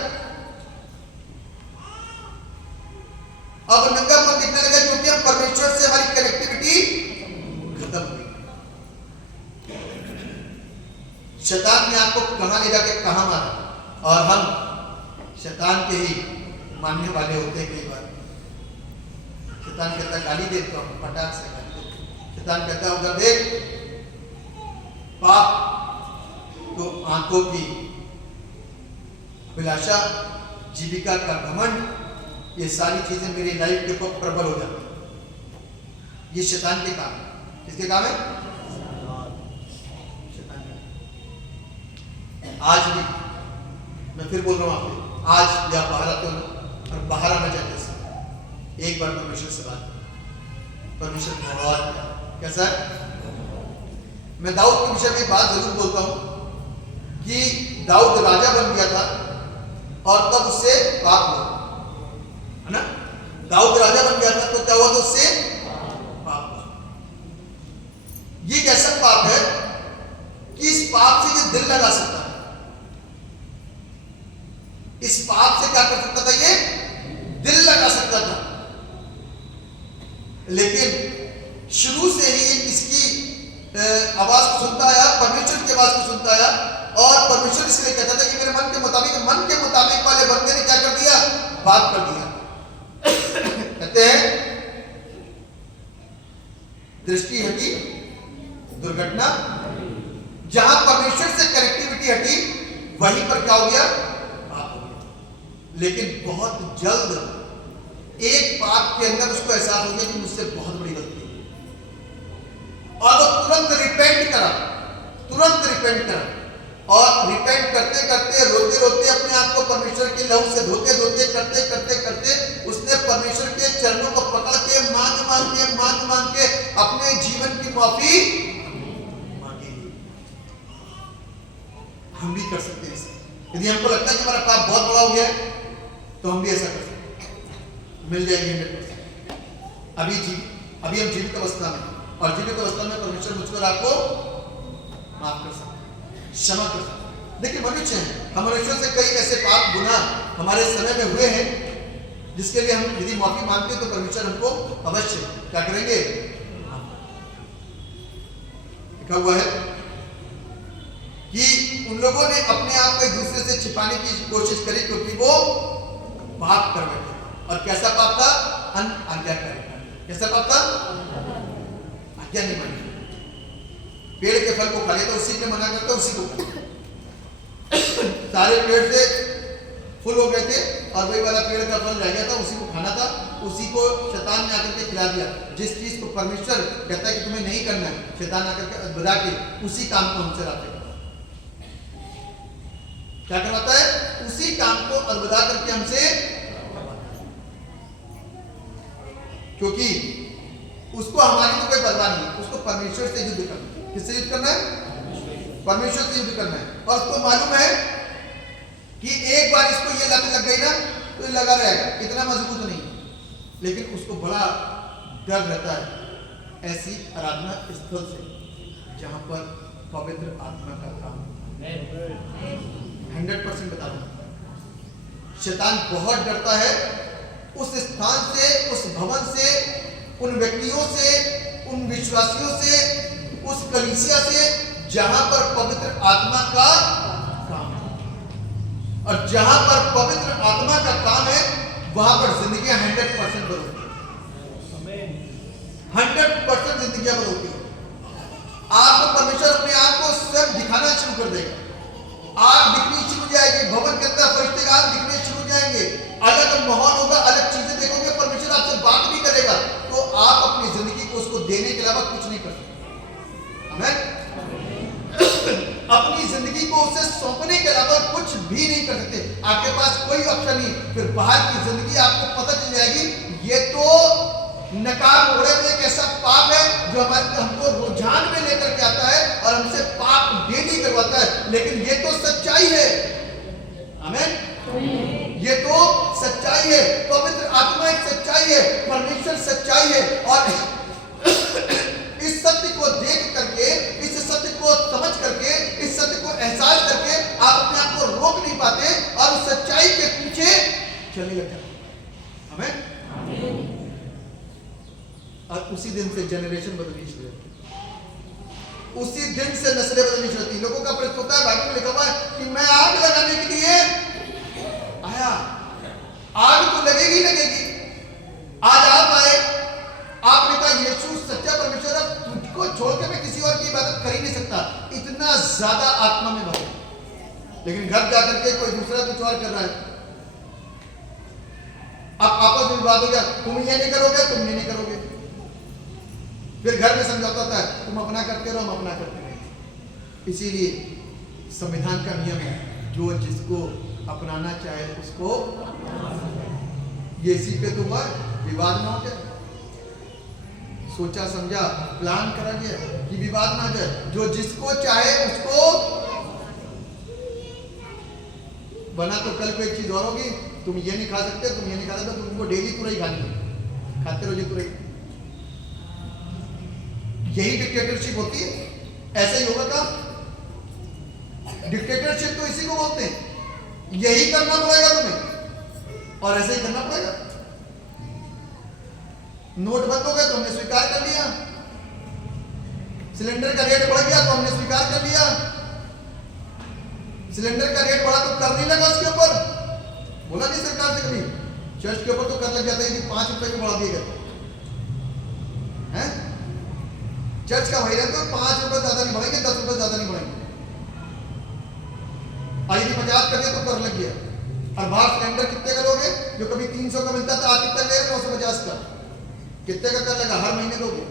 अब नंगापन दिखने लगा क्योंकि अब परमेश्वर से हमारी कनेक्टिविटी खत्म हो गई। शैतान ने आपको कहां ले जाके कहां मारा, और हम शैतान के ही मानने वाले होते हैं। कई बार शैतान कहता गाली दे तो हम पटाख से गाली दे। शैतान कहता उधर देख, पाप तो आंखों की अभिलाषा, जीविका का घमंड, ये सारी चीजें मेरी लाइफ के ऊपर प्रबल हो जाती। ये शैतान के काम है। किसके काम है? शैतान के। आज भी मैं फिर बोल रहा हूं आपको, आज या बाहर आते हो और बाहर आना चाहते हैं, एक बार परमेश्वर से बात करो। परमेश्वर बहुत कैसा है? मैं दाऊद के विषय में बात जरूर बोलता हूं कि दाऊद राजा बन गया था और तब उससे पाप हुआ, है ना? दाऊद राजा बन गया था तो क्या हुआ? तो उससे पाप हुआ। ये कैसा पाप है कि इस पाप से ये दिल लगा सकता है, इस पाप से क्या कर सकता था? ये दिल लगा सकता था। लेकिन शुरू से ही ये किसकी आवाज को सुनता आया? परमेश्वर की आवाज को सुनता आया। और परमेश्वर इसलिए कहता था कि मेरे मन के मुताबिक वाले बंदे ने क्या कर दिया? बात कर दिया। कहते हैं दृष्टि हटी, दुर्घटना। जहां परमेश्वर से कनेक्टिविटी हटी, वहीं पर क्या हो गया? पाप हो गया। लेकिन बहुत जल्द एक पाप के अंदर उसको एहसास हो गया कि मुझसे बहुत बड़ी गलती है, और वो तुरंत रिपेंट करा। और रिपेंट करते करते, रोते रोते, अपने आप को परमेश्वर के लहू से धोते करते उसने परमेश्वर के चरणों को पकड़ मांग के अपने जीवन की माफी मांगे। हम भी कर सकते हैं ऐसा। यदि हमको लगता है कि हमारा पाप बहुत बड़ा हो गया है तो हम भी ऐसा कर सकते हैं, मिल जाएंगे 100%। अभी हम जीवित अवस्था में, और जीवित अवस्था में परमेश्वर मुझको और आपको माफ कर सकते हैं, क्षमा कर सकते हैं। देखिए मनुष्य हैं, हम मनुष्यों से कई ऐसे पाप गुनाह हमारे समय में हुए हैं जिसके लिए हम यदि माफी मांगते तो परमेश्वर हमको अवश्य क्या करेंगे। लिखा हुआ है कि उन लोगों ने अपने आप को एक दूसरे से छिपाने की कोशिश करी क्योंकि वो पाप कर बैठे। और कैसा पाप था? आज्ञाकारी। कैसा पाप था? आज्ञा नहीं मानी। पेड़ के फल को खा लेता, उसी ने मना करता, उसी को खा। सारे पेड़ से फूल हो गए थे और वही वाला पेड़ का फल रह गया था, उसी को खाना था, उसी को शैतान ने आकर के खिला दिया। जिस चीज को परमेश्वर कहता है कि तुम्हें नहीं करना है, शैतान आकर के बता के उसी काम को हमसे लाते क्या करवाता है? उसी काम को अलविदा करके हमसे, क्योंकि उसको हमारी तो कोई परवाह नहीं है, उसको परमेश्वर से युद्ध करना है। किससे युद्ध करना है? परमेश्वर से युद्ध करना है। और उसको मालूम है कि एक बार इसको ये लत लग गई ना तो ये लगा रहेगा, इतना मजबूत नहीं, लेकिन उसको बड़ा डर रहता है ऐसी आराधना स्थल से जहां पर पवित्र आत्मा का काम। 100% बता रहा हूं, शैतान बहुत डरता है उस स्थान से, उस भवन से, उन व्यक्तियों से, उन विश्वासियों से, उस कलीसिया से जहां पर पवित्र आत्मा का काम है। और जहां पर पवित्र आत्मा का काम है वहां पर जिंदगियां 100% बदलती है। 100% जिंदगियां बदलती है। आपको परमेश्वर अपने आप को स्वयं दिखाना शुरू कर देगा। आग दिखनी शुरू हो जाएगी, भवन के अंदर फरिश्तेगान दिखने शुरू हो जाएंगे, अलग माहौल होगा, अलग चीजें देखोगे, परमेश्वर आपसे बात भी करेगा, तो आप अपनी जिंदगी को उसको देने के अलावा कुछ नहीं कर सकते। आमीन। अपनी जिंदगी को उसे सौंपने के अलावा कुछ भी नहीं कर सकते। आपके पास कोई ऑप्शन नहीं। फिर बाहर की जिंदगी आपको पता चल जाएगी ये तो नकार ओढ़े में एक ऐसा पाप है जो हमको रुझान में लेकर के आता है और हमसे पाप डेली करवाता है, लेकिन ये तो सच्चाई है। आमीन। ये तो सच्चाई है, पवित्र आत्मा एक सच्चाई है, परमेश्वर सच्चाई है। और इस सत्य को देख करके, इस सत्य को समझ करके, इस सत्य को एहसास करके आप अपने आप को रोक नहीं पाते और उस सच्चाई के पीछे चलने लग जाते। आमीन। और उसी दिन से जनरेशन बदलनी शुरू होती है, उसी दिन से नस्लें बदलनी शुरू होती है। लोगों का प्रश्न होता है, बाइबल में लिखा हुआ है कि मैं आग लगाने के लिए आया। आग तो लगेगी लगेगी। आज आप आए, आपने कहा यीशु सच्चा परमेश्वर है, तुझको छोड़ के मैं किसी और की इबादत कर ही नहीं सकता, इतना ज्यादा आत्मा में भरे, लेकिन घर जाकर के कोई दूसरा कुछ और कर रहा है। अब आपस में विवाद हो गया, तुम ये नहीं करोगे, तुम ये नहीं करोगे, फिर घर में समझौता होता है, तुम अपना करते रहो, हम अपना करते रहे। इसीलिए संविधान का नियम है, जो जिसको अपनाना चाहे उसको, ये इसी पे तो हुआ विवाद ना हो जाए। सोचा समझा प्लान करा गया कि विवाद ना जाए, जो जिसको चाहे उसको बना। तो कल को एक चीज और होगी, तुम ये नहीं खा सकते, तुम ये नहीं खा सकते, तुमको डेली तुरई खानी है, खाते रहो जी तुरई। यही डिक्टेटरशिप होती है। ऐसा ही होगा काम। डिक्टेटरशिप तो इसी को बोलते हैं। यही करना पड़ेगा तुम्हें और ऐसे ही करना पड़ेगा। नोट बंद हो गए तो हमने स्वीकार कर लिया, सिलेंडर का रेट बढ़ गया तो हमने स्वीकार कर लिया, सिलेंडर का रेट बढ़ा तो कर नहीं लगा उसके ऊपर, बोला नहीं सरकार से कभी। चर्च के ऊपर तो कर लग जाता है यदि 5 रुपए को बढ़ा दिए गए हैं। चर्च का वही रहता है, 5 रुपए ज्यादा नहीं बढ़ेंगे, 10 रुपए ज्यादा नहीं बढ़ेंगे। और यदि 50 कर दिया तो कर लग गया। और बाहर सिलेंडर कितने का लोगे? जो कभी 300 का मिलता था, आज कितना ले रहे? 950 का। कितने का कर लेगा? हर महीने दोगे।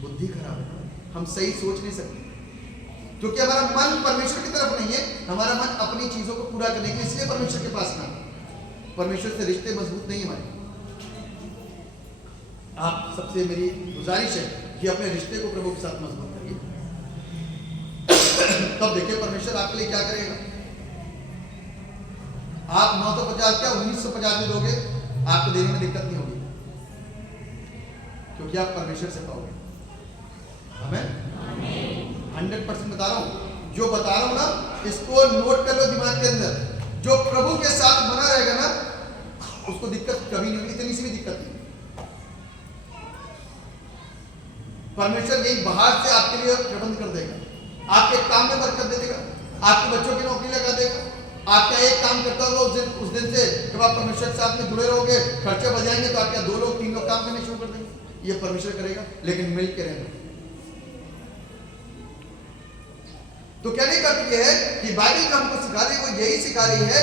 बुद्धि खराब है, हम सही सोच नहीं सकते, क्योंकि हमारा मन परमेश्वर की तरफ नहीं है। हमारा मन अपनी चीजों को पूरा करने के लिए, इसलिए परमेश्वर के पास ना। परमेश्वर से रिश्ते मजबूत नहीं हमारे। आप सबसे मेरी गुजारिश है कि अपने रिश्ते को प्रभु के साथ मजबूत करिए। तब देखिए परमेश्वर आपके लिए क्या करेगा। आप 950 क्या 1950 में दोगे, आपको देने में दिक्कत नहीं होगी, क्योंकि आप परमेश्वर से पाओगे। आमीन। 100% बता रहा हूं, जो बता रहा हूं ना, इसको नोट कर लो दिमाग के अंदर। जो प्रभु के साथ बना रहेगा ना, उसको दिक्कत कभी नहीं होगी, इतनी सी भी दिक्कत नहीं। परमेश्वर यही बाहर से आपके लिए प्रबंध कर देगा, आपके काम में बरकत दे देगा, आपके बच्चों की नौकरी लगा देगा। आपका एक काम करता होगा, उस दिन से जब आप परमेश्वर के साथ में जुड़े रहोगे, खर्चे बजाएंगे तो आपके 2 लोग 3 लोग काम करने शुरू कर देंगे। ये परमेश्वर करेगा, लेकिन मिल के रहना। तो कहने का ये है कि बाइबल हमको सिखा रही है, वो यही सिखा रही है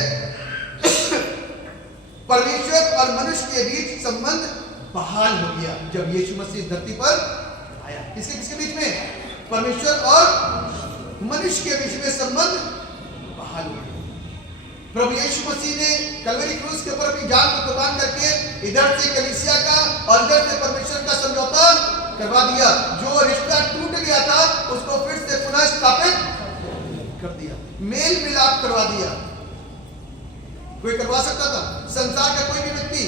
परमेश्वर और मनुष्य के बीच संबंध बहाल हो गया जब यीशु मसीह इस धरती पर आया। किसके बीच में? परमेश्वर और मनुष्य के बीच में संबंध बहाल हो गया। प्रभु यीशु मसीह ने कलवरी क्रूस के ऊपर अपनी जान को कुर्बान करके इधर से कलीसिया का और इधर से परमेश्वर का समझौता करवा दिया। जो रिश्ता टूट गया था उसको फिर से पुनः स्थापित कर दिया, मेल मिलाप करवा दिया। कोई करवा सकता था? संसार का कोई भी व्यक्ति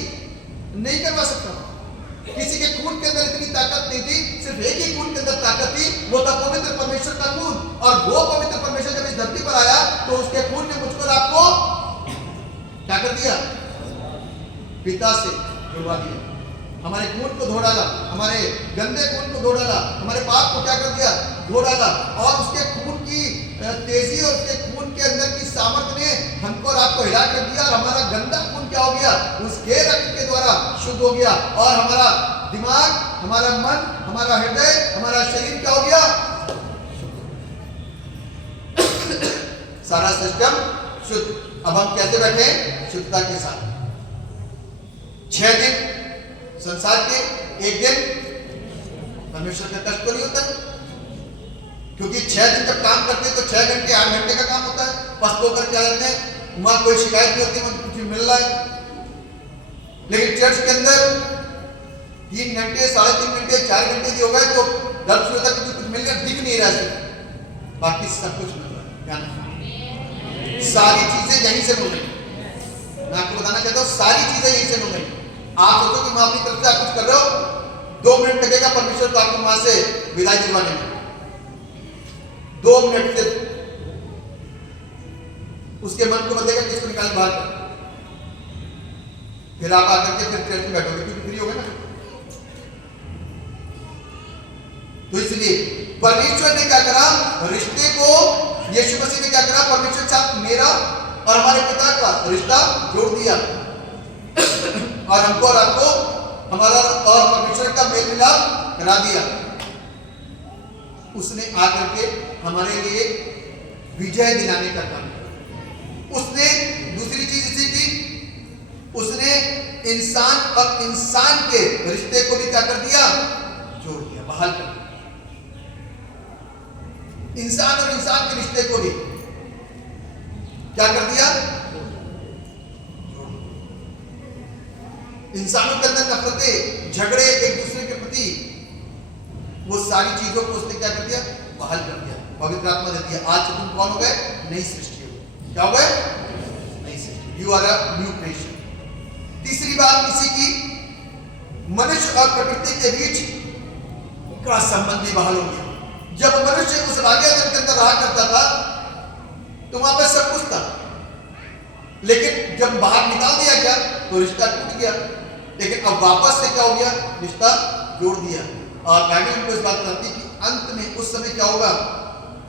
नहीं करवा सकता। किसी के खून के अंदर इतनी ताकत नहीं थी, सिर्फ एक ही खून के अंदर ताकत थी, वो था पवित्र परमेश्वर का खून। और वो पवित्र परमेश्वर जब इस धरती पर आया तो उसके खून ने मुझको और आपको क्या कर दिया? पिता से जुड़वा दिया। हमारे खून को धो डाला, हमारे गंदे खून को धो डाला, हमारे पाप को क्या कर दिया? धो डाला। और उसके खून की तेजी और उसके खून के अंदर की सामर्थ्य ने हमको और आपको हिला कर दिया। और हमारा गंदा खून क्या हो गया? उसके रक्त के द्वारा शुद्ध हो गया। और हमारा दिमाग, हमारा मन, हमारा हृदय, हमारा शरीर क्या हो गया? सारा सिस्टम शुद्ध। अब हम कैसे बैठे? शुद्धता के साथ। 6 दिन संसार के, 1 दिन परमेश्वर का कष्ट तो नहीं होता है, क्योंकि 6 दिन जब काम करते हैं तो 6 घंटे 8 घंटे का काम होता है। पस्त होकर क्या रहते हैं, वहां कोई शिकायत नहीं होती, वहां कुछ मिल रहा है। लेकिन चर्च के अंदर 3 घंटे, 3.5 घंटे, 4 घंटे भी हो गए तो दर्द होता है कि कुछ मिल गया, दिख नहीं रहा है, बाकी सब कुछ मिल रहा है। सारी चीजें यहीं से मिल रही। मैं आपको बताना चाहता हूँ, सारी चीजें यहीं से मिल रही। आप सोचो कि मैं अपनी तरफ से आप कुछ कर रहे हो, 2 मिनट लगेगा परमेश्वर को आपको वहां से विदाई दिलवाने में। 2 मिनट से उसके मन को बदलेगा कि इसको निकाल बाहर कर। फिर आप आकर के फिर चर्च में बैठोगे, क्योंकि फ्री हो गए ना। तो इसलिए परमेश्वर ने क्या करा? रिश्ते को, यीशु मसीह ने क्या करा? परमेश्वर के साथ मेरा और हमारे पिता का रिश्ता जोड़ दिया। और हमको और आपको हमारा और परमेश्वर का मेल मिलाप करा दिया। उसने आकर के हमारे लिए विजय दिलाने का काम किया। उसने दूसरी चीज इसी की, उसने इंसान और इंसान के रिश्ते को भी क्या कर दिया? जोड़ दिया, बहाल कर दिया। इंसान और इंसान के रिश्ते को भी क्या कर दिया? इंसानों के अंदर नफरतें, झगड़े एक दूसरे के प्रति, वो सारी चीजों को उसने क्या कर दिया? बहाल कर दिया, पवित्र आत्मा दे दिया। आज से तुम कौन हो गए? नई सृष्टि हो। क्या हो गए? नई सृष्टि। You are a new creation. तीसरी बात इसी की, मनुष्य और प्रकृति के बीच का संबंध भी बहाल हो गया। जब मनुष्य उस राजा के अंदर रहा करता था तो वहां पे सब कुछ था, लेकिन जब बाहर निकाल दिया गया तो रिश्ता टूट गया। लेकिन अब वापस से क्या हो गया? रिश्ता जोड़ दिया। और बाइबल हमको इस बात बताती है कि अंत में उस समय क्या होगा?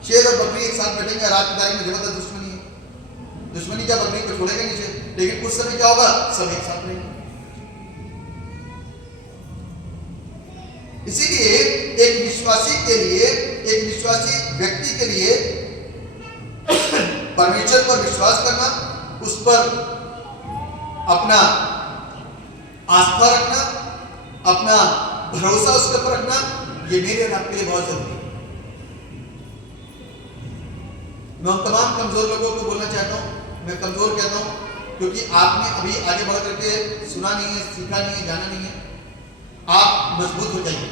शेर और बकरी एक साथ बैठेंगे। रात की तारीख में जबरदस्त दुश्मनी है, दुश्मनी क्या बकरी को छोड़ेगा नहीं शेर, लेकिन उस समय क्या होगा? सब एक साथ रहेंगे। इसीलिए एक विश्वासी के लिए, एक विश्वासी व्यक्ति के लिए परमेश्वर पर विश्वास करना, उस पर अपना आस्था रखना, अपना भरोसा उसके ऊपर रखना, ये मेरे और आपके लिए बहुत जरूरी है। मैं उन तमाम कमजोर लोगों को बोलना चाहता हूं, मैं कमजोर कहता हूं क्योंकि आपने अभी आगे बढ़ करके सुना नहीं है, सीखा नहीं है, जाना नहीं है। आप मजबूत हो जाइए।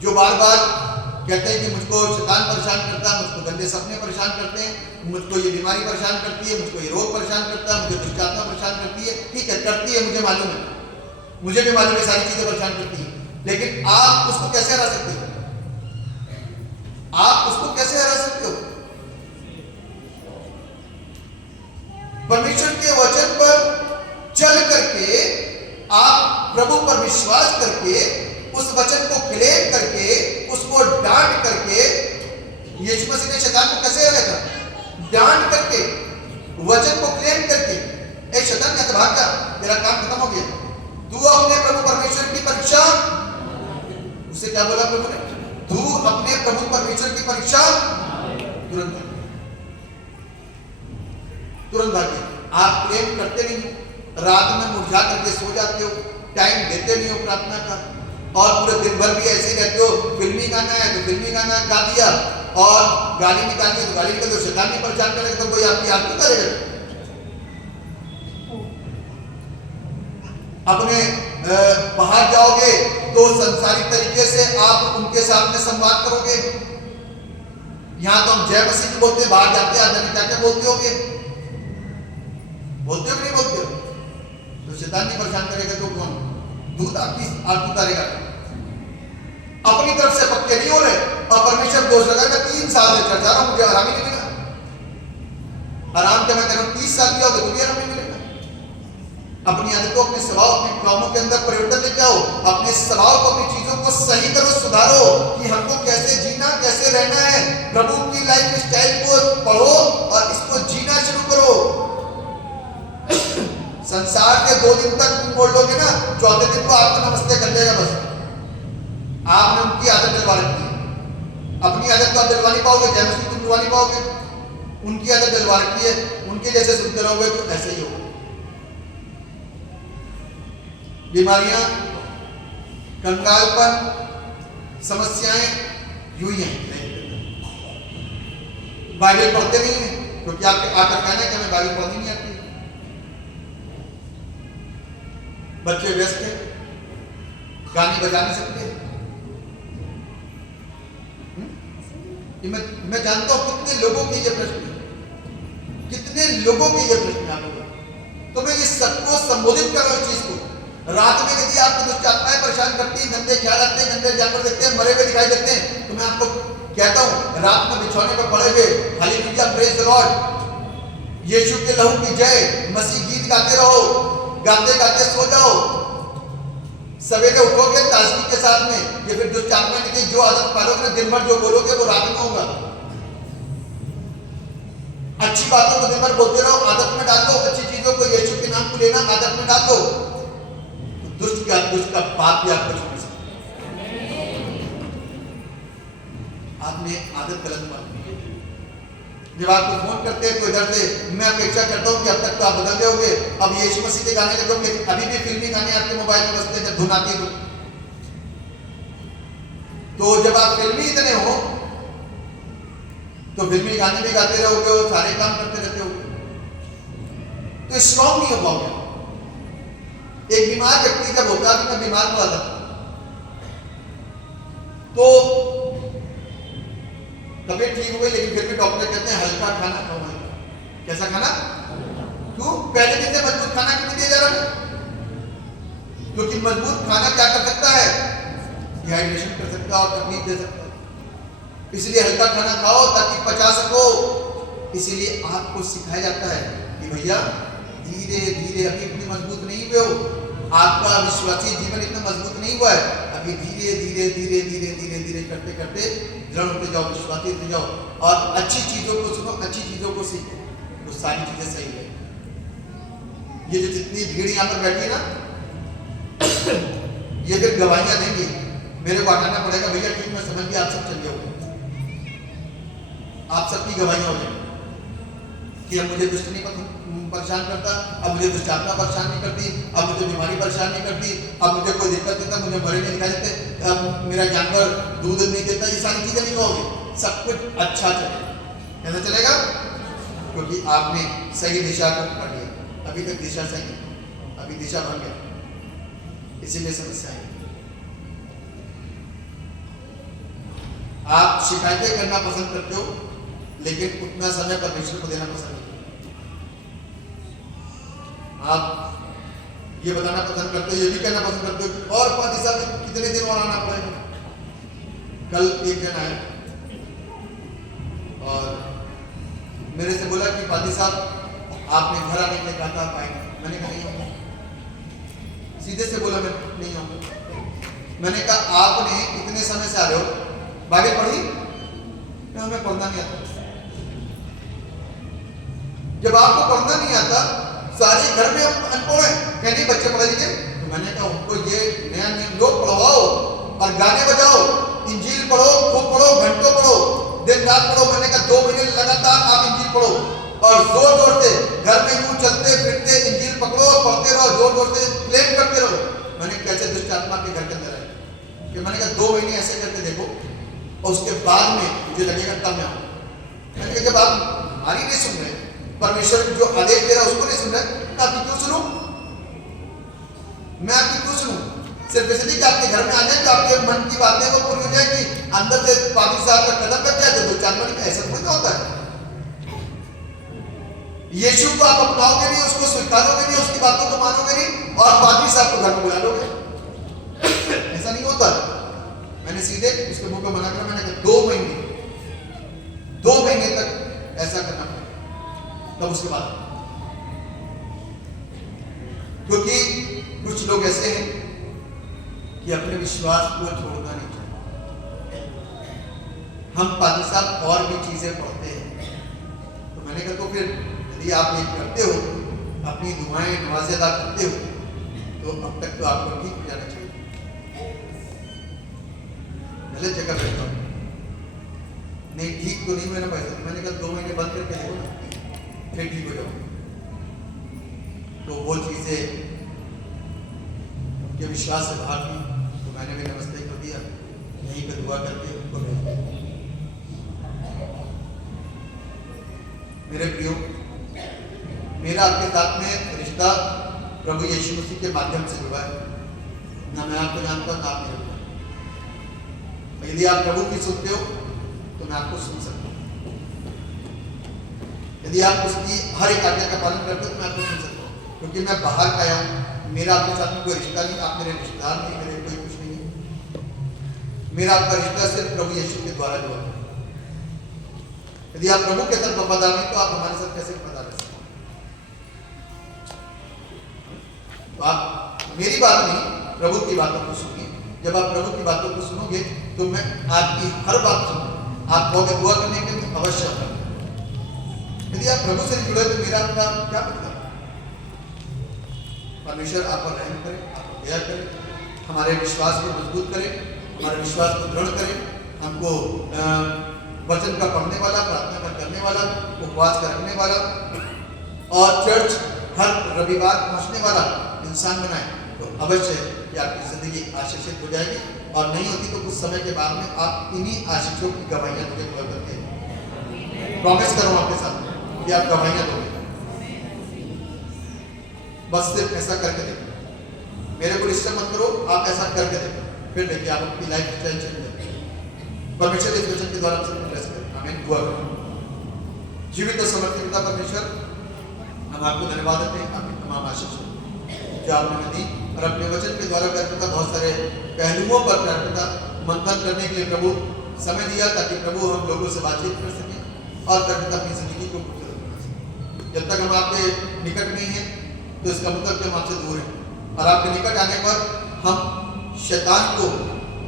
जो बार बार कहते हैं कि मुझको शैतान परेशान करता है, मुझको गंदे सपने परेशान करते हैं, मुझको ये बीमारी परेशान करती है, मुझको ये रोग परेशान करता है, मुझे दुष्ट आत्मा परेशान करती है, ठीक है करती है, मुझे मालूम है, मुझे भी मालूम है सारी चीजें परेशान करती है, लेकिन आप उसको कैसे हरा सकते हो? आप उसको कैसे हरा सकते हो? परमेश्वर के वचन पर चल करके, आप प्रभु पर विश्वास करके, उस वचन को क्लेम करके, उसको डांट करके, यीशु मसीह ने शैतान को कैसे हराया था? डांट करके, वचन को क्लेम करके, ए शैतान या भाग जा, तेरा काम खत्म हो गया, तू अपने प्रभु परमेश्वर की परीक्षा, उससे क्या बोला प्रभु ने? तू अपने प्रभु परमेश्वर की परीक्षा तुरंत भागिए। आप प्रेम करते नहीं, रात में मुरझा करके सो जाते हो, टाइम देते नहीं हो प्रार्थना का, और पूरे दिन भर भी ऐसे ही रहते हो, फिल्मी गाना है तो फिल्मी गाना गा दिया, और गाली निकालनी है तो गाली निकाल दो, शैतान नहीं परेशान करेगा तो कोई आपकी आरती करेगा? अपने बाहर जाओगे तो संसारिक तरीके से आप उनके सामने संवाद करोगे। यहां तो हम जय मसीह की बोलते हैं, बाहर जाते हैं क्या क्या बोलते होगे? बोलते हो कि नहीं बोलते हो? तो शैतान नहीं परेशान करेगा तो कौन दूध आपकी आरती उतारेगा? अपनी तरफ से पक्के नहीं हो रहे और परमेश्वर दोष लगाएगा। 3 साल से चर्चा रहा हूं, मुझे आराम ही नहीं मिला। आराम क्या मैं कह रहा हूं, 30 साल किया होगा तो भी आराम नहीं मिलेगा। अपनी आदतों, अपने स्वभाव, अपने कामों के अंदर परिवर्तन लेके आओ, अपने स्वभाव को, अपनी चीजों को सही करो, सुधारो कि हमको कैसे जीना, कैसे रहना है। प्रभु की लाइफ स्टाइल को पढ़ो और इसको जीना शुरू करो। संसार के 2 दिन तक तुम बोल लोगे ना, चौथे दिन को आपको नमस्ते कर देगा बस। आपने उनकी आदत दिलवा रखी है, अपनी आदत तो आप दिलवा नहीं पाओगे, जय मसीह तुम दिलवा नहीं पाओगे, उनकी आदत दिलवा रखी है, उनके जैसे सुनते रहोगे तो ऐसे ही होगा। बीमारियां, कंगालपन, समस्याएं यूं ही हैं। बाइबल पढ़ते नहीं है क्योंकि आपके आकर कहना है कि हमें बाइबल पढ़नी नहीं आती। बच्चे व्यस्त हैं, गाने बजा नहीं सकते। मैं जानता हूं कितने लोगों के ये प्रश्न है, कितने लोगों के ये प्रश्न है आप लोगों। तो मैं ये सबको संबोधित कर रहा हूं इस चीज को। रात में यदि आपको दुष्ट आत्माएं परेशान करती हैं, गंदे ख्याल आते हैं, गंदे जानवर देखते हैं, मरे हुए दिखाई देते हैं, तो मैं आपको कहता हूं रात में बिछौने पर पड़े हुए हालेलुया प्रेज द लॉर्ड, यीशु के लहू की जय, मसीह गीत गाते रहो, गाते गाते सो जाओ। सवेरे उठोगे ताजगी के साथ में। ये फिर दुष्ट आत्मा की जो आदत पालोगे ना, दिन भर जो बोलोगे वो रात में होगा। अच्छी बातों को दिन भर बोलते रहो, आदत में डाल दो, अच्छी चीजों को यीशु के नाम को लेना आदत में डाल दो, दुष्ट का पाप भी आपको छोड़ सकते। आपने आदत गलत मानी। जब आपको फोन करते हैं तो इधर से मैं अपेक्षा करता हूं कि अब तक तो आप बदल जाओगे, अब यीशु मसीह के गाने लगोगे, अभी भी फिल्मी गाने आपके मोबाइल में बजते हैं जब धुन आती है तो जब आप फिल्मी इतने हो तो फिल्मी गाने भी गाते रहोगे और सारे काम करते रहते हो तो स्ट्रॉन्ग नहीं हो पाओगे। एक बीमार व्यक्ति जब होता है, मैं बीमार पड़ा था तो तबीयत ठीक हो गई, लेकिन फिर भी डॉक्टर कहते हैं हल्का खाना खाओ। कैसा खाना? क्यों? पहले दिन से मजबूत खाना क्यों दिया जा रहा है? क्योंकि मजबूत खाना क्या कर सकता है? डिहाइड्रेशन कर सकता है और तकलीफ दे सकता है। इसलिए हल्का खाना खाओ ताकि पचा सको। इसीलिए आपको सिखाया जाता है कि भैया धीरे धीरे, अभी इतनी मजबूत नहीं हुए हो, आपका विश्वासी जीवन इतना मजबूत नहीं हुआ है, अभी धीरे धीरे धीरे धीरे धीरे धीरे करते करते दृढ़ होते जाओ, विश्वासी होते जाओ और अच्छी चीजों को सुनो, अच्छी चीजों को सीखो, तो सारी चीजें सही है। ये जो जितनी भीड़ यहाँ पर बैठी है ना, ये फिर गवाहियां देंगी, मेरे को हटाना पड़ेगा भैया, ठीक मैं समझ गया, आप सब चल जाओगे, आप सबकी गवाहियां हो जाएंगी कि अब मुझे दुष्ट नहीं परेशान करता, अब मुझे दुष्ट आत्मा परेशान नहीं करती, अब मुझे बीमारी परेशान नहीं करती, अब मुझे कोई दिक्कत देता, मुझे मरे नहीं दिखाई देते, अब मेरा जानवर दूध नहीं देता, ये सारी चीजें नहीं कहोगे, सब कुछ अच्छा चलेगा। कैसे चलेगा? क्योंकि आपने सही दिशा को पकड़ लिया। अभी तक दिशा सही है, अभी दिशा बन गया, इसीलिए समस्या है। आप शिकायतें करना पसंद करते हो, लेकिन उतना समय परमेश्वर को देना पसंद नहीं करते। आप ये बताना पसंद करते हो, ये भी कहना पसंद करते हो कि और पादी साहब कितने दिन और आना पड़ेगा। कल एक जन आया और मेरे से बोला कि पादी साहब आपने घर आने के लिए कहा था, आप आएंगे? मैंने कहा नहीं आऊंगा। सीधे से बोला मैं नहीं आऊंगा। मैंने कहा आपने कितने समय से आ रहे हो, बाइबल पढ़ी? हमें पढ़ना नहीं आता। जब आपको पढ़ना नहीं आता, सारे घर में हम अनपढ़ हैं, क्या नहीं बच्चे पढ़े लिखे? तो मैंने कहा उनको ये नया नियम लो, पढ़वाओ और गाने बजाओ, इंजील पढ़ो, खूब पढ़ो, घंटों पढ़ो, दिन रात पढ़ो। मैंने कहा 2 महीने लगातार आप इंजील पढ़ो और जोर जोर से घर में यूं चलते फिरते इंजील पकड़ो और पढ़ते रहो, जोर जोर से क्लेम करते रहो। मैंने कैसे दुष्ट आत्मा के घर के अंदर आए कि मैंने कहा 2 महीने ऐसे करके देखो और उसके बाद में मुझे लगेगा तब मैं आऊँ। मैंने कहा जब आप हमारी नहीं सुन रहे, परमेश्वर जो आदेश दे रहा है उसको नहीं सुन रहे, मैं आपकी क्यों सुनूं? मैं आपकी क्यों सुनूं? सिर्फ इसलिए कि आपके घर में आ जाए तो आपके मन की बातें वो पूरी हो जाएगी, अंदर से पादी साहब का कदम कट जाए तो 2-4 महीने ऐसा थोड़ी ना होता है। यीशु को आप अपनाओगे नहीं, उसको स्वीकारोगे नहीं, उसकी बातों को मानोगे नहीं और पादी साहब को घर में बुला लोगे, ऐसा नहीं होता। मैंने सीधे उसके मुंह पे मना करा। मैंने कहा 2 महीने तक ऐसा करना पड़ेगा, तब उसके बाद। क्योंकि कुछ लोग ऐसे हैं कि अपने विश्वास को छोड़ना नहीं चाहते। हम पादी साहब और भी चीजें पढ़ते हैं, तो मैंने कहा तो फिर यदि आप ये करते हो, अपनी दुआएं नमाज़ें अदा करते हो, तो अब तक तो आपको ठीक हो जाना चाहिए। गलत जगह बैठता हूँ, नहीं ठीक तो नहीं, मैंने पैसा। मैंने कहा 2 महीने बंद करके देखो ना, फिर ठीक हो जाओ। तो वो चीजें उनके विश्वास से बाहर थी, तो मैंने भी नमस्ते कर दिया, यहीं पे दुआ करके उनको भेज दिया। मेरे प्रियो, मेरा आपके साथ में रिश्ता प्रभु यीशु मसीह के माध्यम से जुड़ा है। ना मैं आपको जानता हूं, ना आप मेरे को। यदि आप प्रभु की सुनते हो तो मैं आपको सुन सकता हूँ। यदि आप उसकी हर एक आज्ञा का पालन करते हो तो मैं आपको सुन सकता हूँ, क्योंकि मैं बाहर का आया हूँ। मेरा आपके साथ में कोई रिश्ता नहीं, आप मेरे रिश्तेदार नहीं, मेरे कोई कुछ नहीं है। मेरा आपका रिश्ता सिर्फ प्रभु यीशु के द्वारा जुड़ा है। यदि आप प्रभु के साथ वफादार नहीं तो आप हमारे साथ कैसे वफादार रह सकते? तो आप मेरी बात नहीं, प्रभु की बातों को सुनिए। जब आप प्रभु की बातों को सुनोगे तो मैं आपकी हर बात सुनूंगा। आप कहोगे दुआ करने के लिए अवश्य करूंगा। यदि आप प्रभु से जुड़े तो मेरा आपका क्या मतलब? परमेश्वर आप पर रहम करे, आप पर दया करे, हमारे विश्वास को मजबूत करे, हमारे विश्वास को दृढ़ करे, हमको वचन का पढ़ने वाला, प्रार्थना का करने वाला, उपवास का रखने वाला और चर्च हर रविवार पहुंचने वाला इंसान बनाए। तो अवश्य कि आपकी जिंदगी आशीषित हो जाएगी, और नहीं होती तो कुछ समय के बाद में आप इन्हीं आशीषों की गवाहियां मुझे कॉल करके प्रॉमिस करो आपके साथ कि आप गवाहियां दोगे। बस सिर्फ ऐसा करके देखो, मेरे को डिस्टर्ब मत करो, आप ऐसा करके देखो, फिर देखिए आप अपनी लाइफ स्टाइल चेंज करेंगे। परमेश्वर इस वचन के द्वारा सबको ब्लेस करें। आमीन। दुआ करें। जीवित और समर्पित पिता परमेश्वर, हम आपको धन्यवाद देते हैं आपकी तमाम आशीष जो आपने हमें दी, और अपने वचन के द्वारा पिता बहुत सारे पहलुओं पर पिता मंथन करने के लिए प्रभु समय दिया, ताकि प्रभु हम लोगों से बातचीत कर सकें और पिता अपनी जिंदगी को खूबसूरत बना सकें। जब तक हम आपके निकट नहीं हैं तो इसका मतलब कि हम आपसे दूर हैं, और आपके निकट आने पर हम शैतान को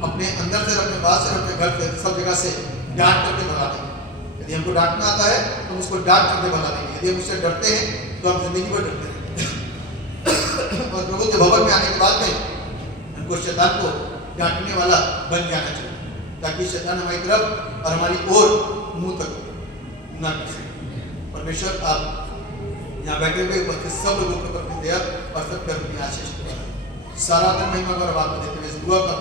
अपने अंदर से, अपने बाहर से, अपने घर से, सब जगह से डांट करके भगा देंगे। यदि हमको डांटना आता है तो उसको डांट करके भगा देंगे। यदि हम उससे डरते हैं तो हम जिंदगी भर डरते हैं। और प्रभु के भवन में आने के बाद में हमको शैतान को डांटने वाला बन जाना चाहिए, ताकि शैतान हमारी तरफ और हमारी ओर मुंह तक ना कर सके। परमेश्वर आप यहाँ बैठे हुए उपस्थित सब लोगों के ऊपर दया और सब पर अपनी आशीष सारा दिन महिमा और बात देते हुए इस दुआ का